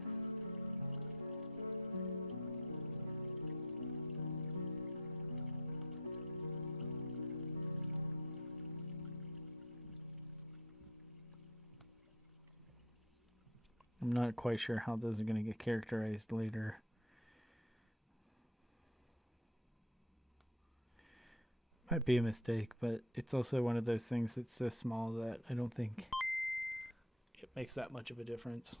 I'm not quite sure how those are going to get characterized later. Might be a mistake, but it's also one of those things that's so small that I don't think it makes that much of a difference.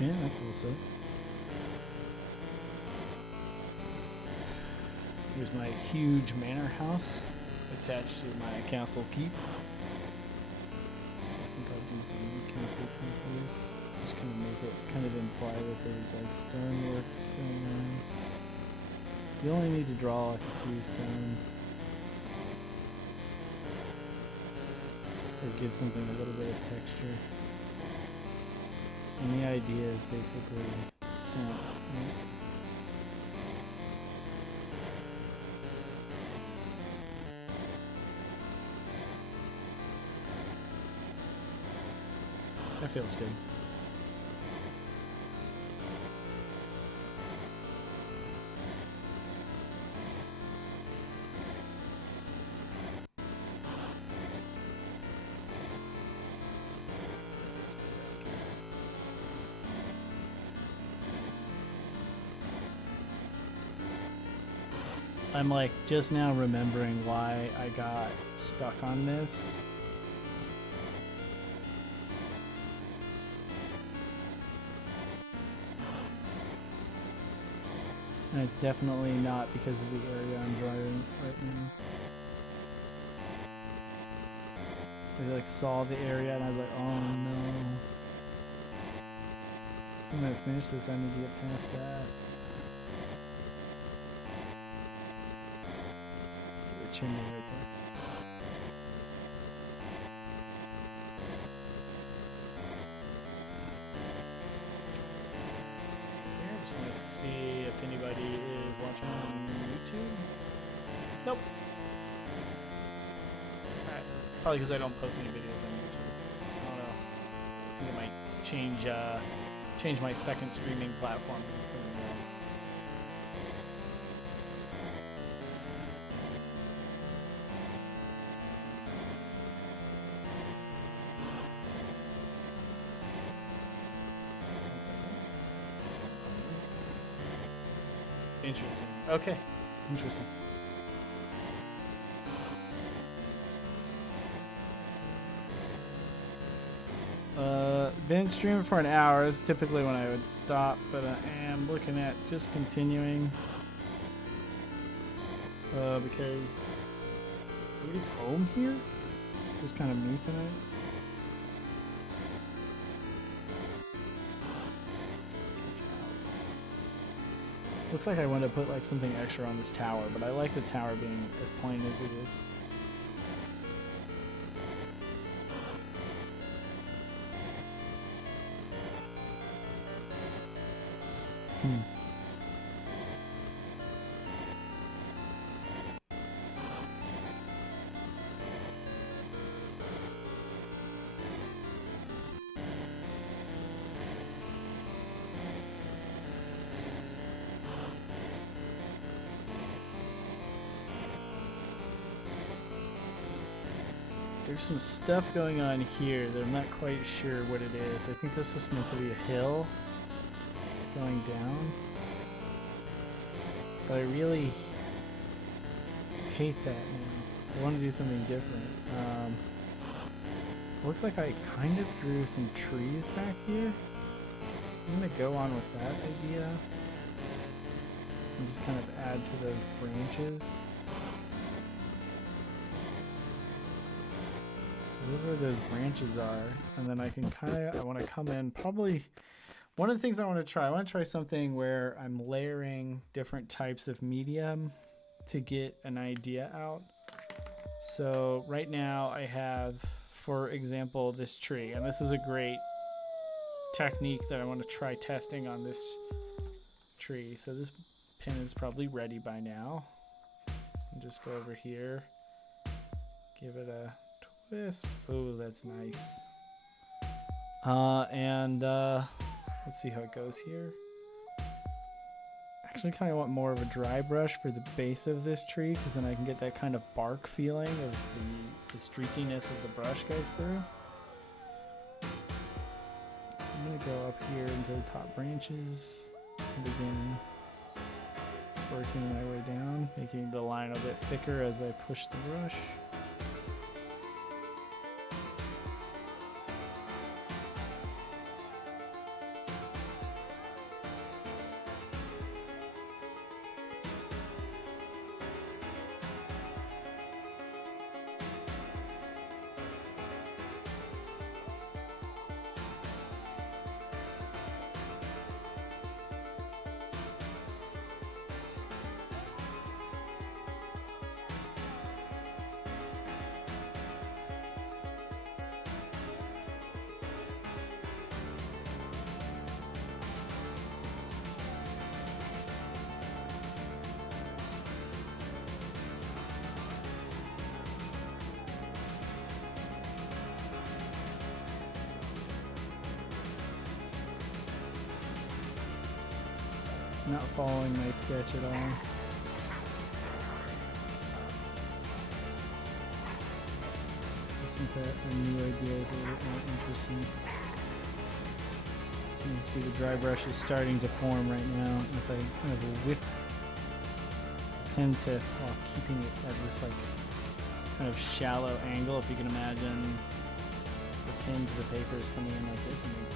Yeah, that's also. Here's my huge manor house attached to my castle keep. I think I'll do some castle keep here. Just kind of make it kind of imply that there's like stonework going on. You only need to draw like a few stones. or give something a little bit of texture. And the idea is basically scent, right? That feels good. I'm like just now remembering why I got stuck on this. And it's definitely not because of the area I'm driving right now. I like saw the area and I was like, oh no. I'm gonna finish this, I need to get past that. Chimney right there. Here, just want to see if anybody is watching on YouTube. Nope. Alright. Probably because I don't post any videos on YouTube. I don't know. I think I might change my second streaming platform to something else. Interesting. Okay. Interesting. Been streaming for an hour. It's typically when I would stop, but I am looking at just continuing. Because nobody's home here. Just kind of me tonight. Looks like I want to put like something extra on this tower, but I like the tower being as plain as it is. There's some stuff going on here that I'm not quite sure what it is. I think this was meant to be a hill going down. But I really hate that now. I want to do something different. Looks like I kind of drew some trees back here. I'm going to go on with that idea. And just kind of add to those branches. Those are where those branches are, and then I can I want to come in, probably, one of the things I want to try something where I'm layering different types of medium to get an idea out. So right now I have, for example, this tree, and this is a great technique that I want to try testing on this tree. So this pin is probably ready by now. And just go over here, give it a twist. Oh, that's nice. Let's see how it goes here. Actually kind of want more of a dry brush for the base of this tree, because then I can get that kind of bark feeling as the streakiness of the brush goes through. So I'm going to go up here into the top branches and begin working my way down, making the line a bit thicker as I push the brush. Not following my sketch at all. I think that a new idea is a little bit more interesting. You can see the dry brush is starting to form right now. If I kind of whip pen tip while keeping it at this like kind of shallow angle, if you can imagine the pin to the paper is coming in like this, and then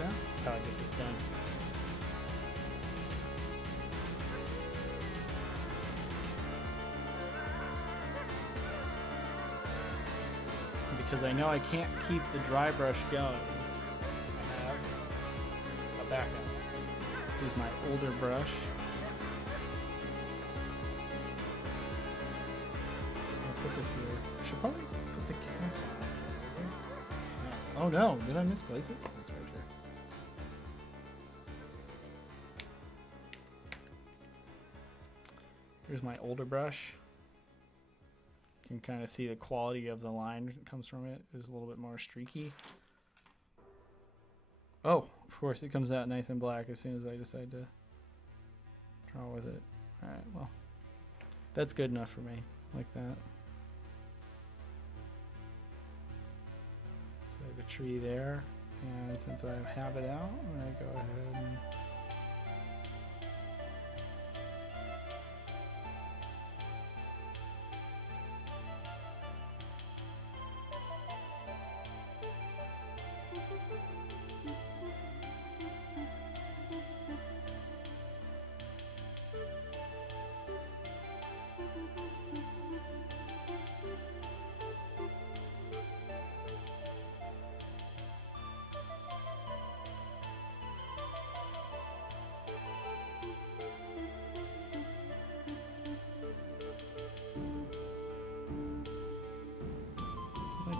that's how I get this done. Because I know I can't keep the dry brush going, I have a backup. This is my older brush. I'll put this here. I should probably put the cap on. Oh no, did I misplace it? That's right here. Here's my older brush. You can kind of see the quality of the line that comes from it is a little bit more streaky. Oh, of course, it comes out nice and black as soon as I decide to draw with it. All right, well, that's good enough for me, like that. So I have a tree there, and since I have it out, I'm gonna go ahead and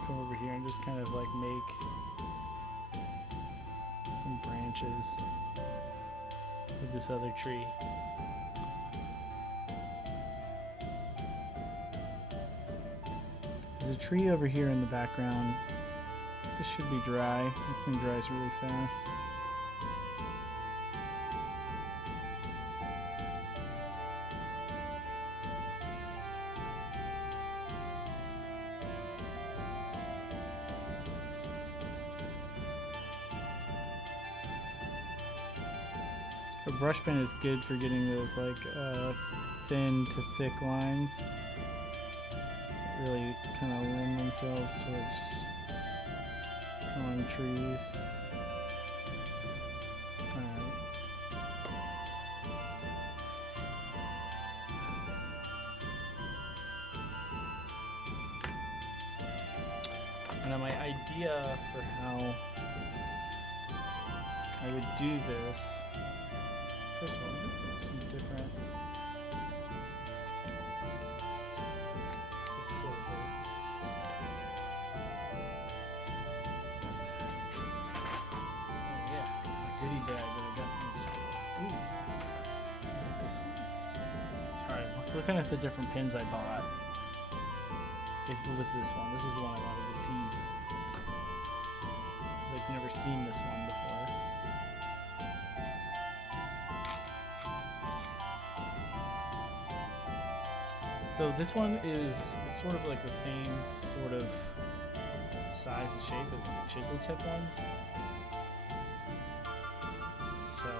come over here and just kind of like make some branches with this other tree. There's a tree over here in the background. This should be dry. This thing dries really fast. A brush pen is good for getting those like thin to thick lines. Really kind of lend themselves towards drawing trees. Alright. And my idea for how I would do this. First of all, this is some different. This is silver. Oh yeah, my goodie bag that I got from the store. Ooh, is it this one? Sorry, looking at the different pins I bought. It was this one. This is the one I wanted to see. Because I've never seen this one before. So this one is it's sort of like the same sort of size and shape as the chisel tip ones. So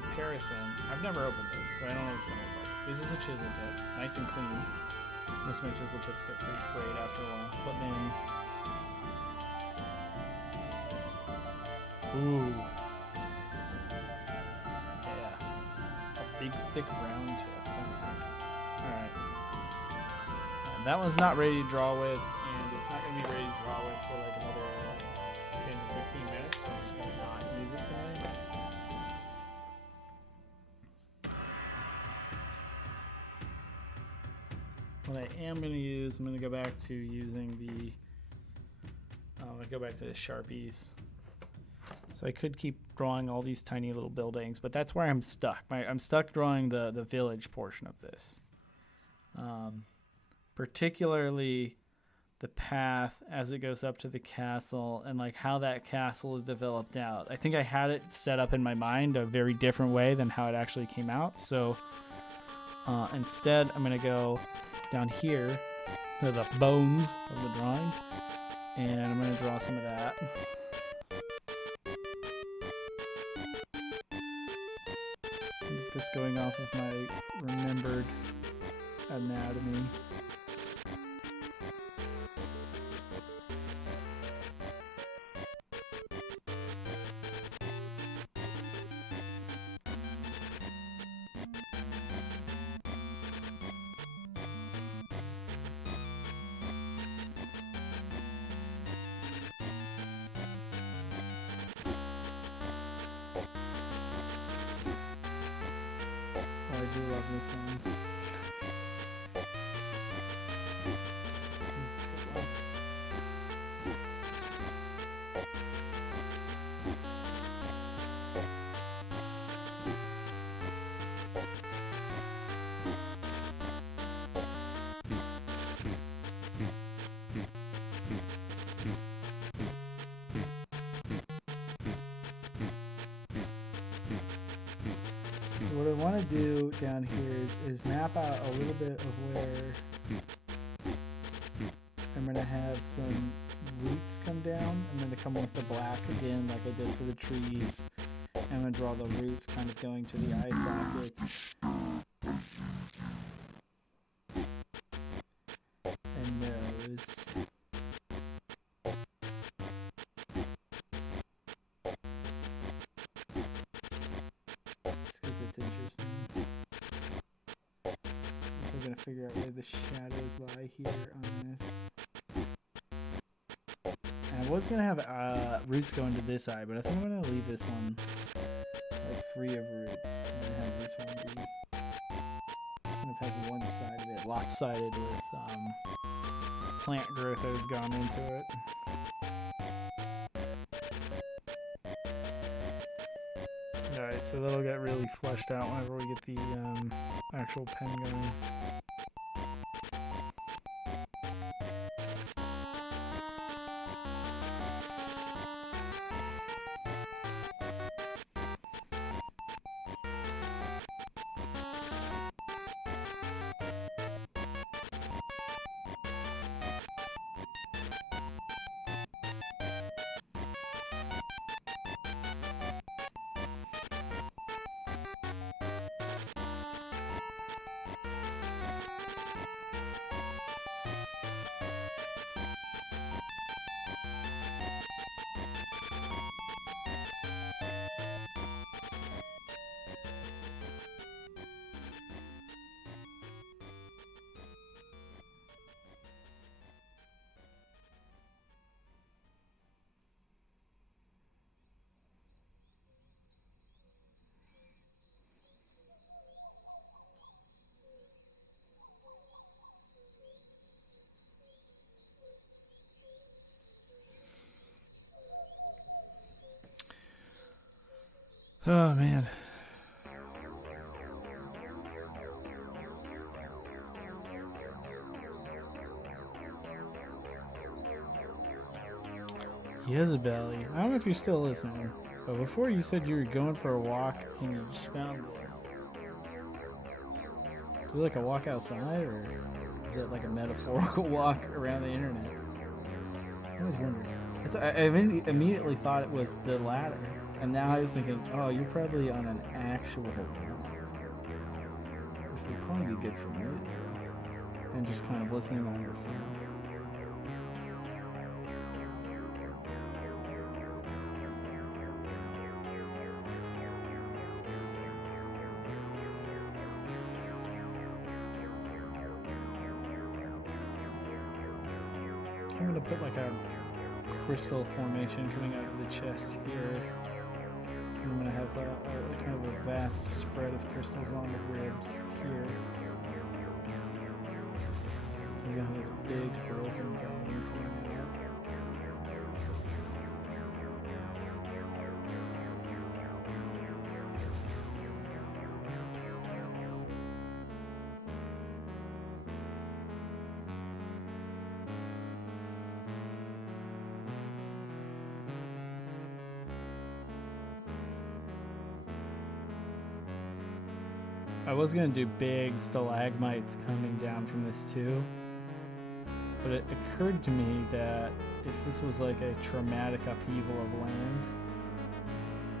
comparison, I've never opened this, but I don't know what it's gonna look like. This is a chisel tip, nice and clean. Most of my chisel tips get pretty frayed after a while, but then ooh, yeah, a big thick round tip. That's nice. All right. That one's not ready to draw with, and it's not going to be ready to draw with for like another 10 to 15 minutes, so I'm just going to not use it tonight. What I am going to use, I'm going to go back to using the, I'm going to go back to the Sharpies. So I could keep drawing all these tiny little buildings, but that's where I'm stuck. I'm stuck drawing the village portion of this. Particularly the path as it goes up to the castle and like how that castle is developed out. I think I had it set up in my mind a very different way than how it actually came out. So instead, I'm going to go down here to the bones of the drawing, and I'm going to draw some of that. Just going off of my remembered anatomy. I do love this one. So what I want to do down here is map out a little bit of where I'm going to have some roots come down. I'm going to come with the black again like I did for the trees. I'm going to draw the roots kind of going to the eye sockets. And those. It's interesting. So I'm gonna figure out where the shadows lie here on this. And I was gonna have roots going to this eye, but I think I'm gonna leave this one like free of roots. I'm gonna have this one be kind of have one side of it lopsided with plant growth that has gone into it. Alright, so that'll get really fleshed out whenever we get the actual pen going. Oh man. Jezebel, I don't know if you're still listening, but before you said you were going for a walk and you just found this. Is it like a walk outside, or is it like a metaphorical walk around the internet? I was wondering. I immediately thought it was the latter, and now I was thinking, oh, you're probably on an actual walk. This would probably be good for me, and just kind of listening on your phone. I'm gonna put like a crystal formation coming out of the chest here. I'm gonna have a kind of a vast spread of crystals along the ribs here. He's gonna have this big broken bone coming out. I was gonna do big stalagmites coming down from this too, but it occurred to me that if this was like a traumatic upheaval of land,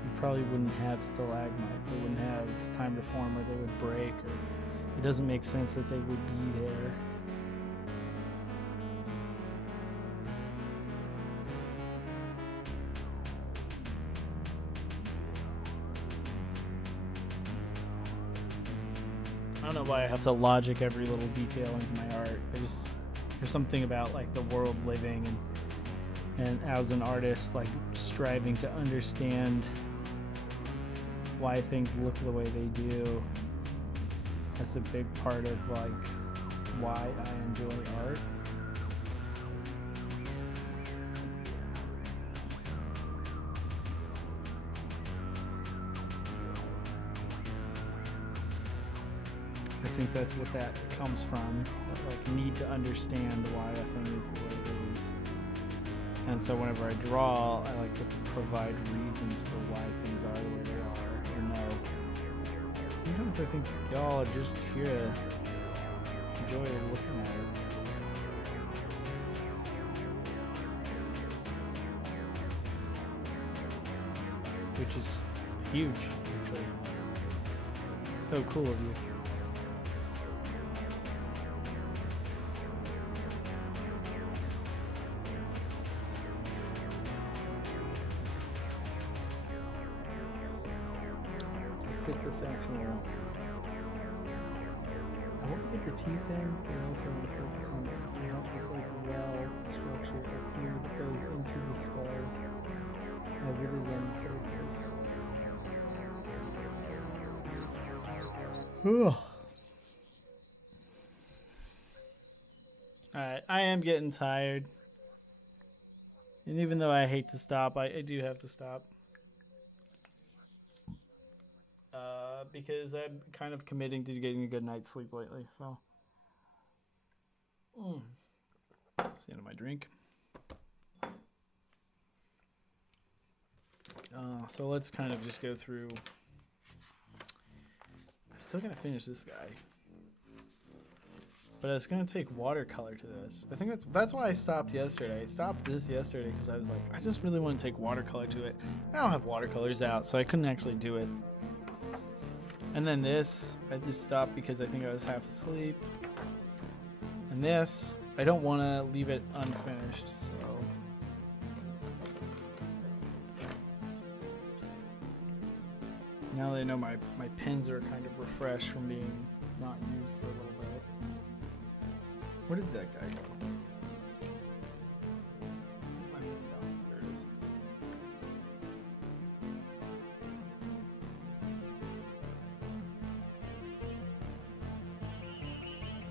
you probably wouldn't have stalagmites. They wouldn't have time to form, or they would break, or it doesn't make sense that they would be there. I don't know why I have to logic every little detail into my art. There's something about like the world living and as an artist, like striving to understand why things look the way they do. That's a big part of like why I enjoy art. I think that's what that comes from, that like need to understand why a thing is the way it is. And so whenever I draw, I like to provide reasons for why things are the way they are, or no. Sometimes I think y'all are just here to enjoy looking at it. Which is huge, actually. So cool of you. Get this actual. I want to get the T thing, but I also want to focus on this like well structure up here that goes into the skull as it is on the surface. Alright, I am getting tired. And even though I hate to stop, I do have to stop. Because I'm kind of committing to getting a good night's sleep lately, so. That's the end of my drink. So let's kind of just go through. I'm still gonna finish this guy, but it's gonna take watercolor to this. I think that's why I stopped yesterday. I stopped this yesterday because I was like, I just really want to take watercolor to it. I don't have watercolors out, so I couldn't actually do it. And then this, I just stopped because I think I was half asleep. And this, I don't want to leave it unfinished, so. Now that I know my pens are kind of refreshed from being not used for a little bit. Where did that guy go? Where's my pens out? There it is.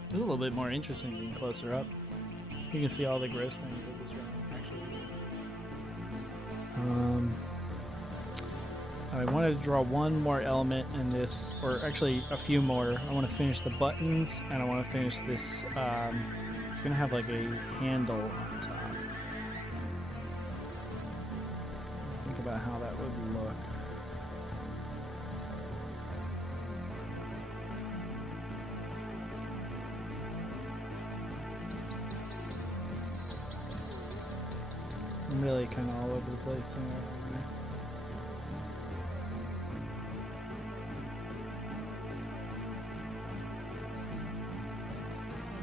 It's a little bit more interesting being closer up. You can see all the gross things that this round actually is. I wanted to draw one more element in this, or actually a few more. I want to finish the buttons, and I want to finish this. It's going to have like a handle on top. Think about how that would look. I'm really kind of all over the place somewhere.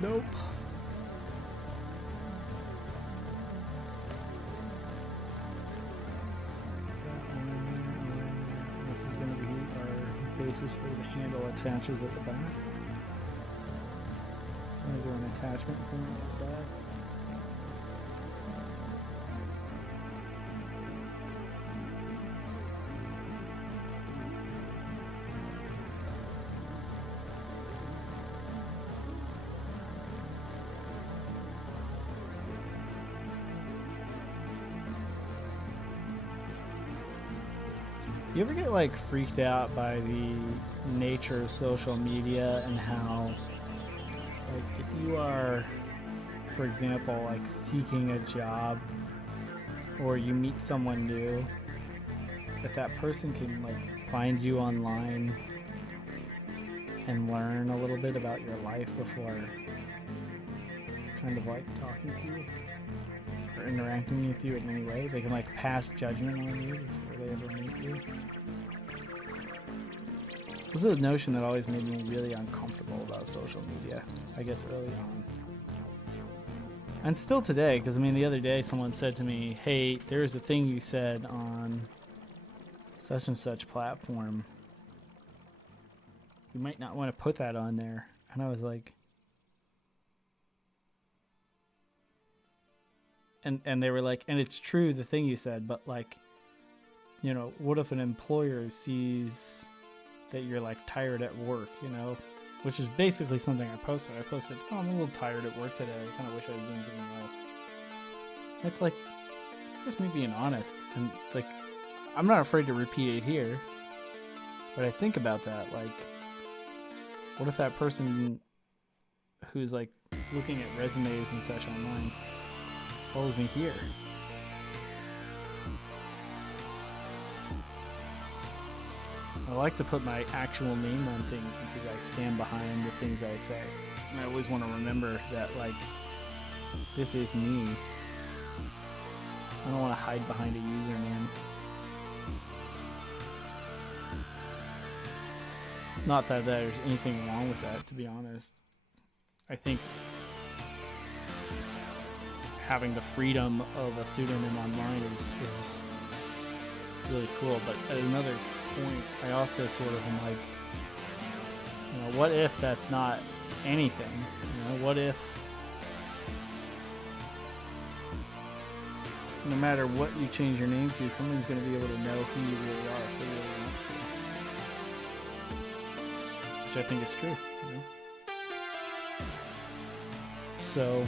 Nope. This is going to be our basis for the handle attaches at the back. So I'm going to do an attachment point at the back. You ever get like freaked out by the nature of social media and how, like, if you are, for example, like seeking a job or you meet someone new, that person can like find you online and learn a little bit about your life before kind of like talking to you or interacting with you in any way. They can like pass judgment on you before they ever meet you. This is a notion that always made me really uncomfortable about social media, I guess early on. And still today, because I mean, the other day someone said to me, hey, there's a thing you said on such and such platform. You might not want to put that on there. And I was like, and they were like, and it's true, the thing you said, but like, you know, what if an employer sees that you're like tired at work, you know, which is basically something I posted. I posted, oh, I'm a little tired at work today. I kind of wish I was doing something else. It's like, it's just me being honest. And like, I'm not afraid to repeat it here, but I think about that. Like, what if that person who's like looking at resumes and such online follows me here? I like to put my actual name on things because I stand behind the things I say. And I always want to remember that, like, this is me. I don't want to hide behind a username. Not that there's anything wrong with that, to be honest. I think having the freedom of a pseudonym online is really cool. But at another point, I also sort of am like, you know, what if that's not anything? You know, what if no matter what you change your name to, someone's going to be able to know who you really are, who you really want to. Which I think is true, you know? So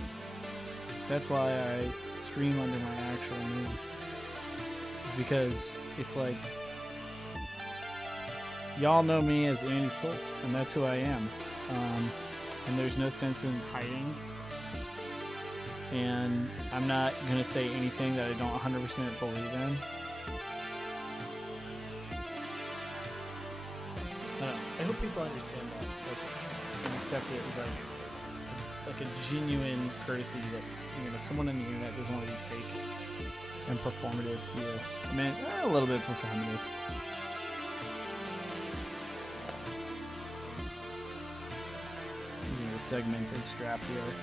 that's why I stream under my actual name, because it's like, y'all know me as Andy Schultz, and that's who I am. And there's no sense in hiding. And I'm not going to say anything that I don't 100% believe in. I hope people understand that, like, and accept it as like a genuine courtesy that, you know, someone on the internet doesn't want to be fake and performative to you. I mean, a little bit performative. Using a segmented strap here.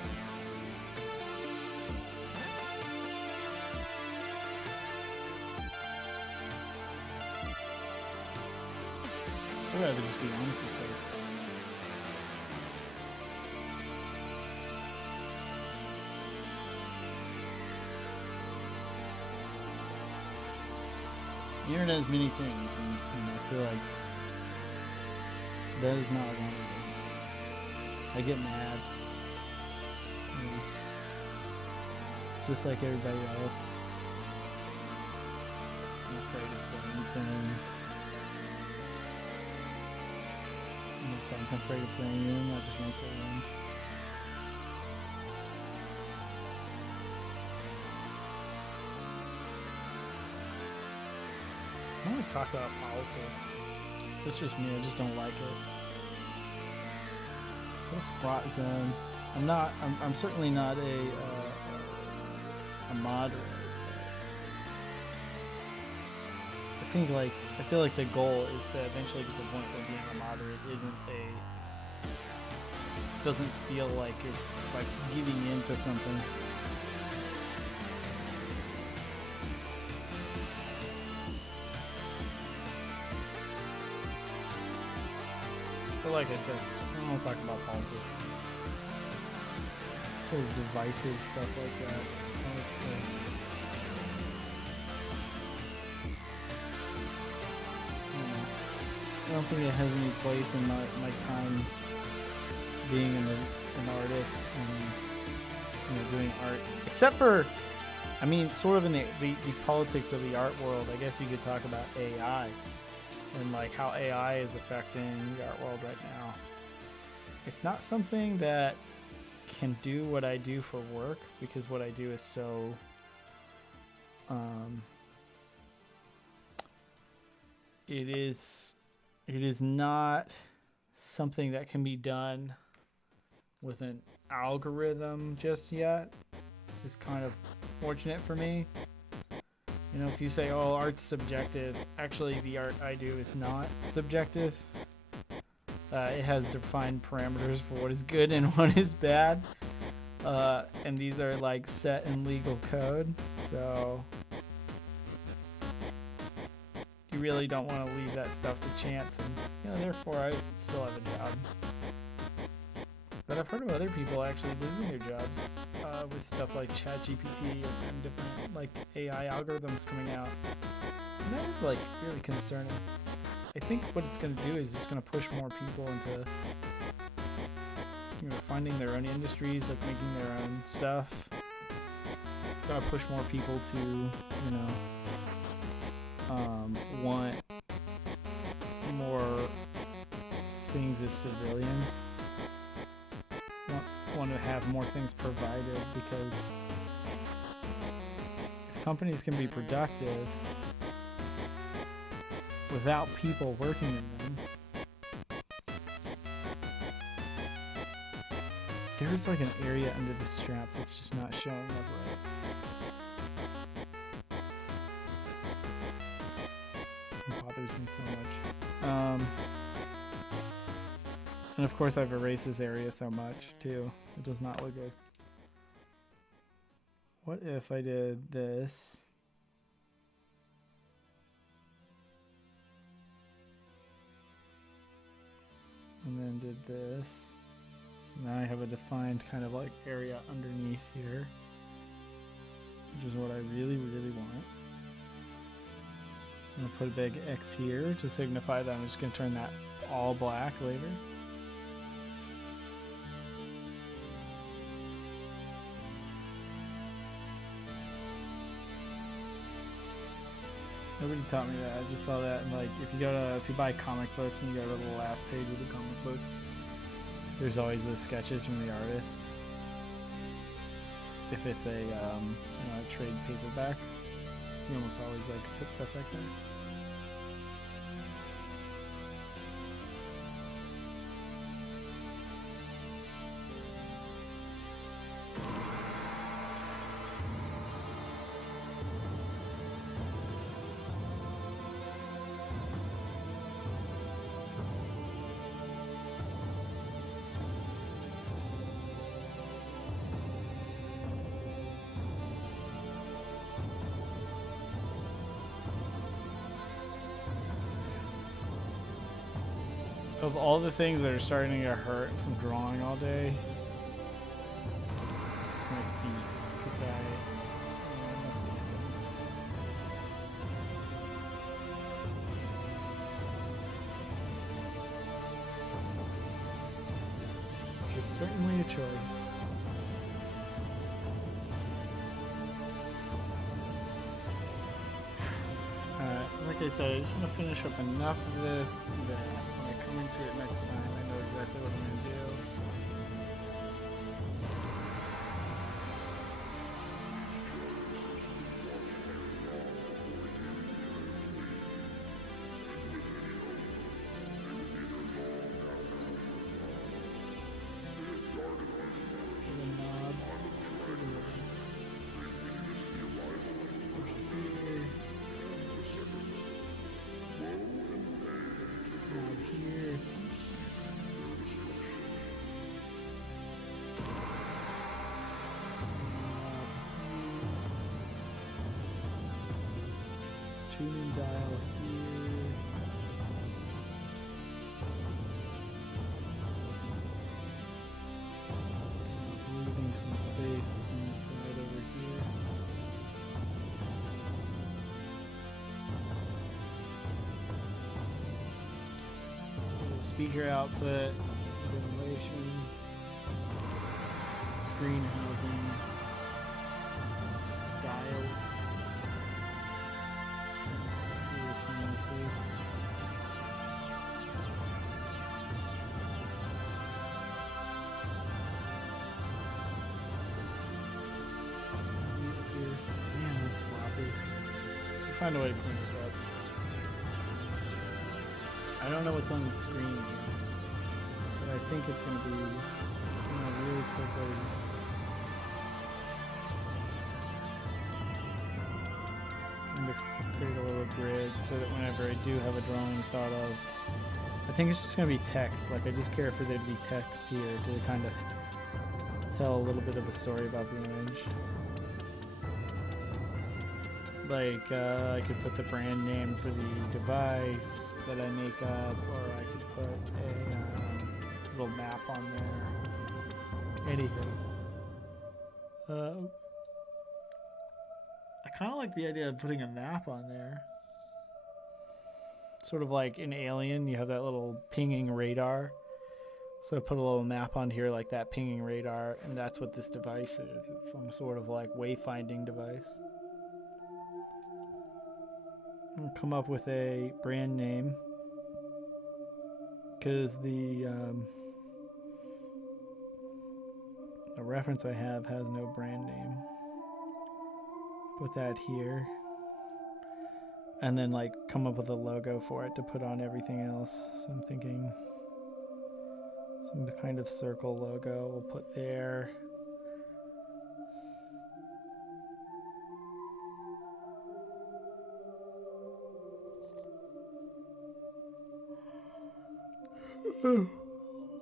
I'd rather just be honest with you. The internet is many things, and I feel like that is not one of them. I get mad, you know, just like everybody else. I'm afraid of saying things. I'm afraid of saying them, I just won't say them. I don't want to talk about politics. It's just me, I just don't like it. What a fraught zone. I'm certainly not a moderator. I feel like the goal is to eventually get to the point where being a moderate doesn't feel like it's like giving in to something. But like I said, I don't want to talk about politics. Sort of divisive stuff like that. I don't think it has any place in my time being an artist and, you know, doing art. Except for, I mean, sort of in the politics of the art world, I guess you could talk about AI and like how AI is affecting the art world right now. It's not something that can do what I do for work, because what I do is so it is not something that can be done with an algorithm just yet. This is kind of fortunate for me. You know, if you say, oh, art's subjective, actually the art I do is not subjective. It has defined parameters for what is good and what is bad. And these are like set in legal code. So you really don't want to leave that stuff to chance. And, you know, therefore I still have a job. But I've heard of other people actually losing their jobs with stuff like ChatGPT and different like AI algorithms coming out. And that is like really concerning. I think what it's going to do is it's going to push more people into, you know, finding their own industries, like making their own stuff. It's going to push more people to, you know, want more things as civilians. Want to have more things provided, because if companies can be productive without people working in them, there's like an area under the strap that's just not showing up right. It bothers me so much. And of course I've erased this area so much too. It does not look good. What if I did this? And then did this. So now I have a defined kind of like area underneath here, which is what I really, really want. I'm gonna put a big X here to signify that I'm just gonna turn that all black later. Nobody taught me that. I just saw that, and like if you buy comic books and you go to the last page of the comic books, there's always the sketches from the artist. If it's a you know, a trade paperback, you almost always like put stuff like that. Of all the things that are starting to hurt from drawing all day, it's my feet, because I messed up. Which is certainly a choice. Like I said, I just want to finish up enough of this that when I come into it next time, I know exactly what I'm going to do. The knobs. Here. Tuning dial here. Leaving some space inside over here. Speaker output, ventilation, screen housing, dials. USB interface. Here. Man, that's sloppy. I'll find a way to clean this up. I don't know what's on the screen here. think it's going to be really quickly. Kind of create a little grid so that whenever I do have a drawing thought of, I think it's just going to be text. Like, I just care for there to be text here to kind of tell a little bit of a story about the image. Like, I could put the brand name for the device that I make up, or I could put a little map on there. Anything. I kind of like the idea of putting a map on there. Sort of like in Alien, you have that little pinging radar. So I put a little map on here like that pinging radar, and that's what this device is. It's some sort of like wayfinding device. I'll come up with a brand name because the reference I have has no brand name. Put that here. And then like come up with a logo for it to put on everything else. So I'm thinking some kind of circle logo we'll put there.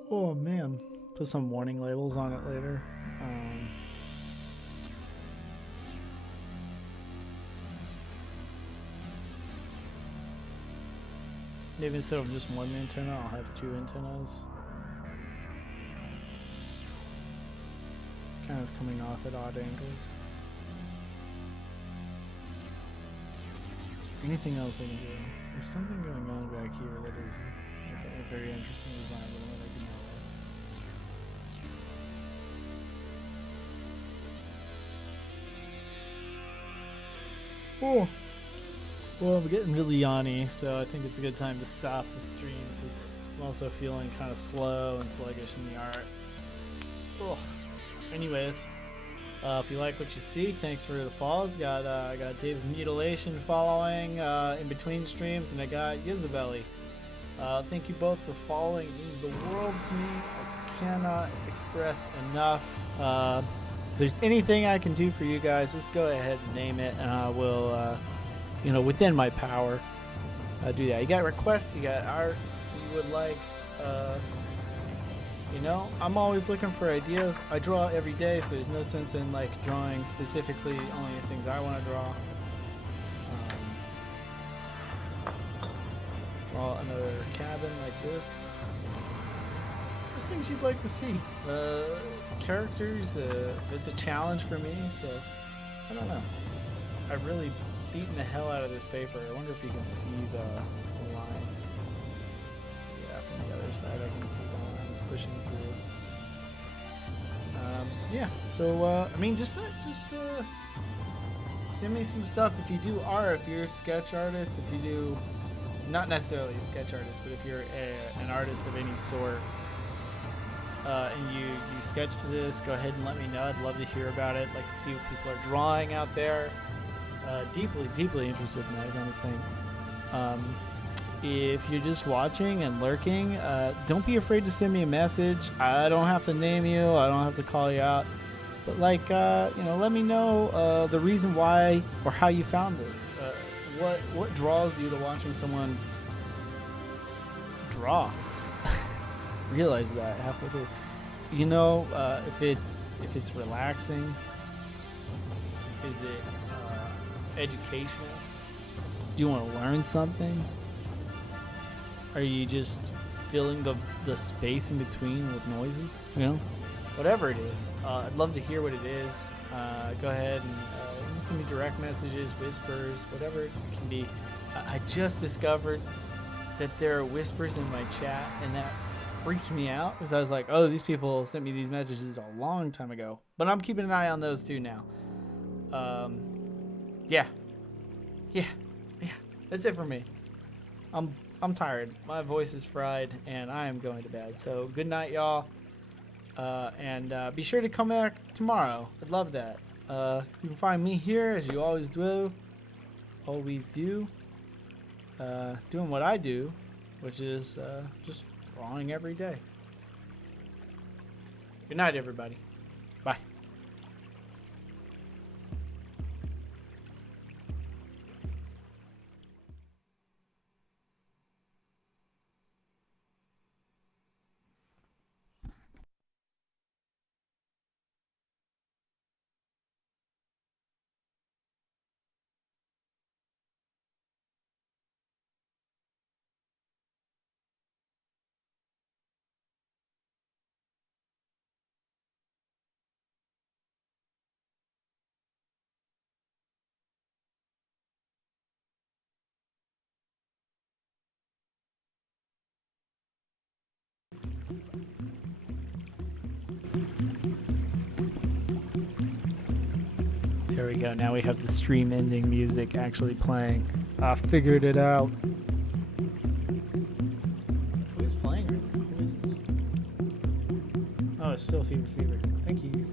Oh man, put some warning labels on it later. Maybe instead of just one antenna, I'll have two antennas. Kind of coming off at odd angles. Anything else I can do? There's something going on back here that is like a very interesting design, but I'm gonna ignore that. Oh! Well, I'm getting really yawny, so I think it's a good time to stop the stream because I'm also feeling kind of slow and sluggish in the art. Ugh. Anyways, if you like what you see, thanks for the follows. I got Dave's Mutilation following in between streams, and I got Yizabelli. Thank you both for following. It means the world to me. I cannot express enough. If there's anything I can do for you guys, just go ahead and name it, and I will, within my power, do that. You got requests, you got art you would like. I'm always looking for ideas. I draw every day, so there's no sense in like drawing specifically only the things I want to draw. Draw another cabin like this. There's things you'd like to see. Characters, it's a challenge for me, so I don't know. I've really beaten the hell out of this paper. I wonder if you can see the lines. Yeah, from the other side I can see the lines pushing through. So just send me some stuff if you do art, if you're a sketch artist, if you do, not necessarily a sketch artist, but if you're an artist of any sort, and you sketch to this, go ahead and let me know. I'd love to hear about it. I'd like to see what people are drawing out there. Deeply interested in that kind of thing. If you're just watching and lurking, don't be afraid to send me a message. I don't have to name you. I don't have to call you out. But let me know the reason why or how you found this. What draws you to watching someone draw? Realize that halfway through. If it's relaxing, is it educational? Do you want to learn something? Are you just filling the space in between with noises? Whatever it is. I'd love to hear what it is. Go ahead and send me direct messages, whispers, whatever it can be. I just discovered that there are whispers in my chat, and that freaked me out because I was like, oh, these people sent me these messages a long time ago. But I'm keeping an eye on those too now. Yeah. That's it for me. I'm tired. My voice is fried, and I am going to bed. So good night, y'all. And be sure to come back tomorrow. I'd love that. You can find me here as you always do. Doing what I do, which is just drawing every day. Good night, everybody. Bye. There we go. Now we have the stream ending music actually playing. I figured it out. Who's playing right now? Who is this? Oh, it's still Fever Fever. Thank you.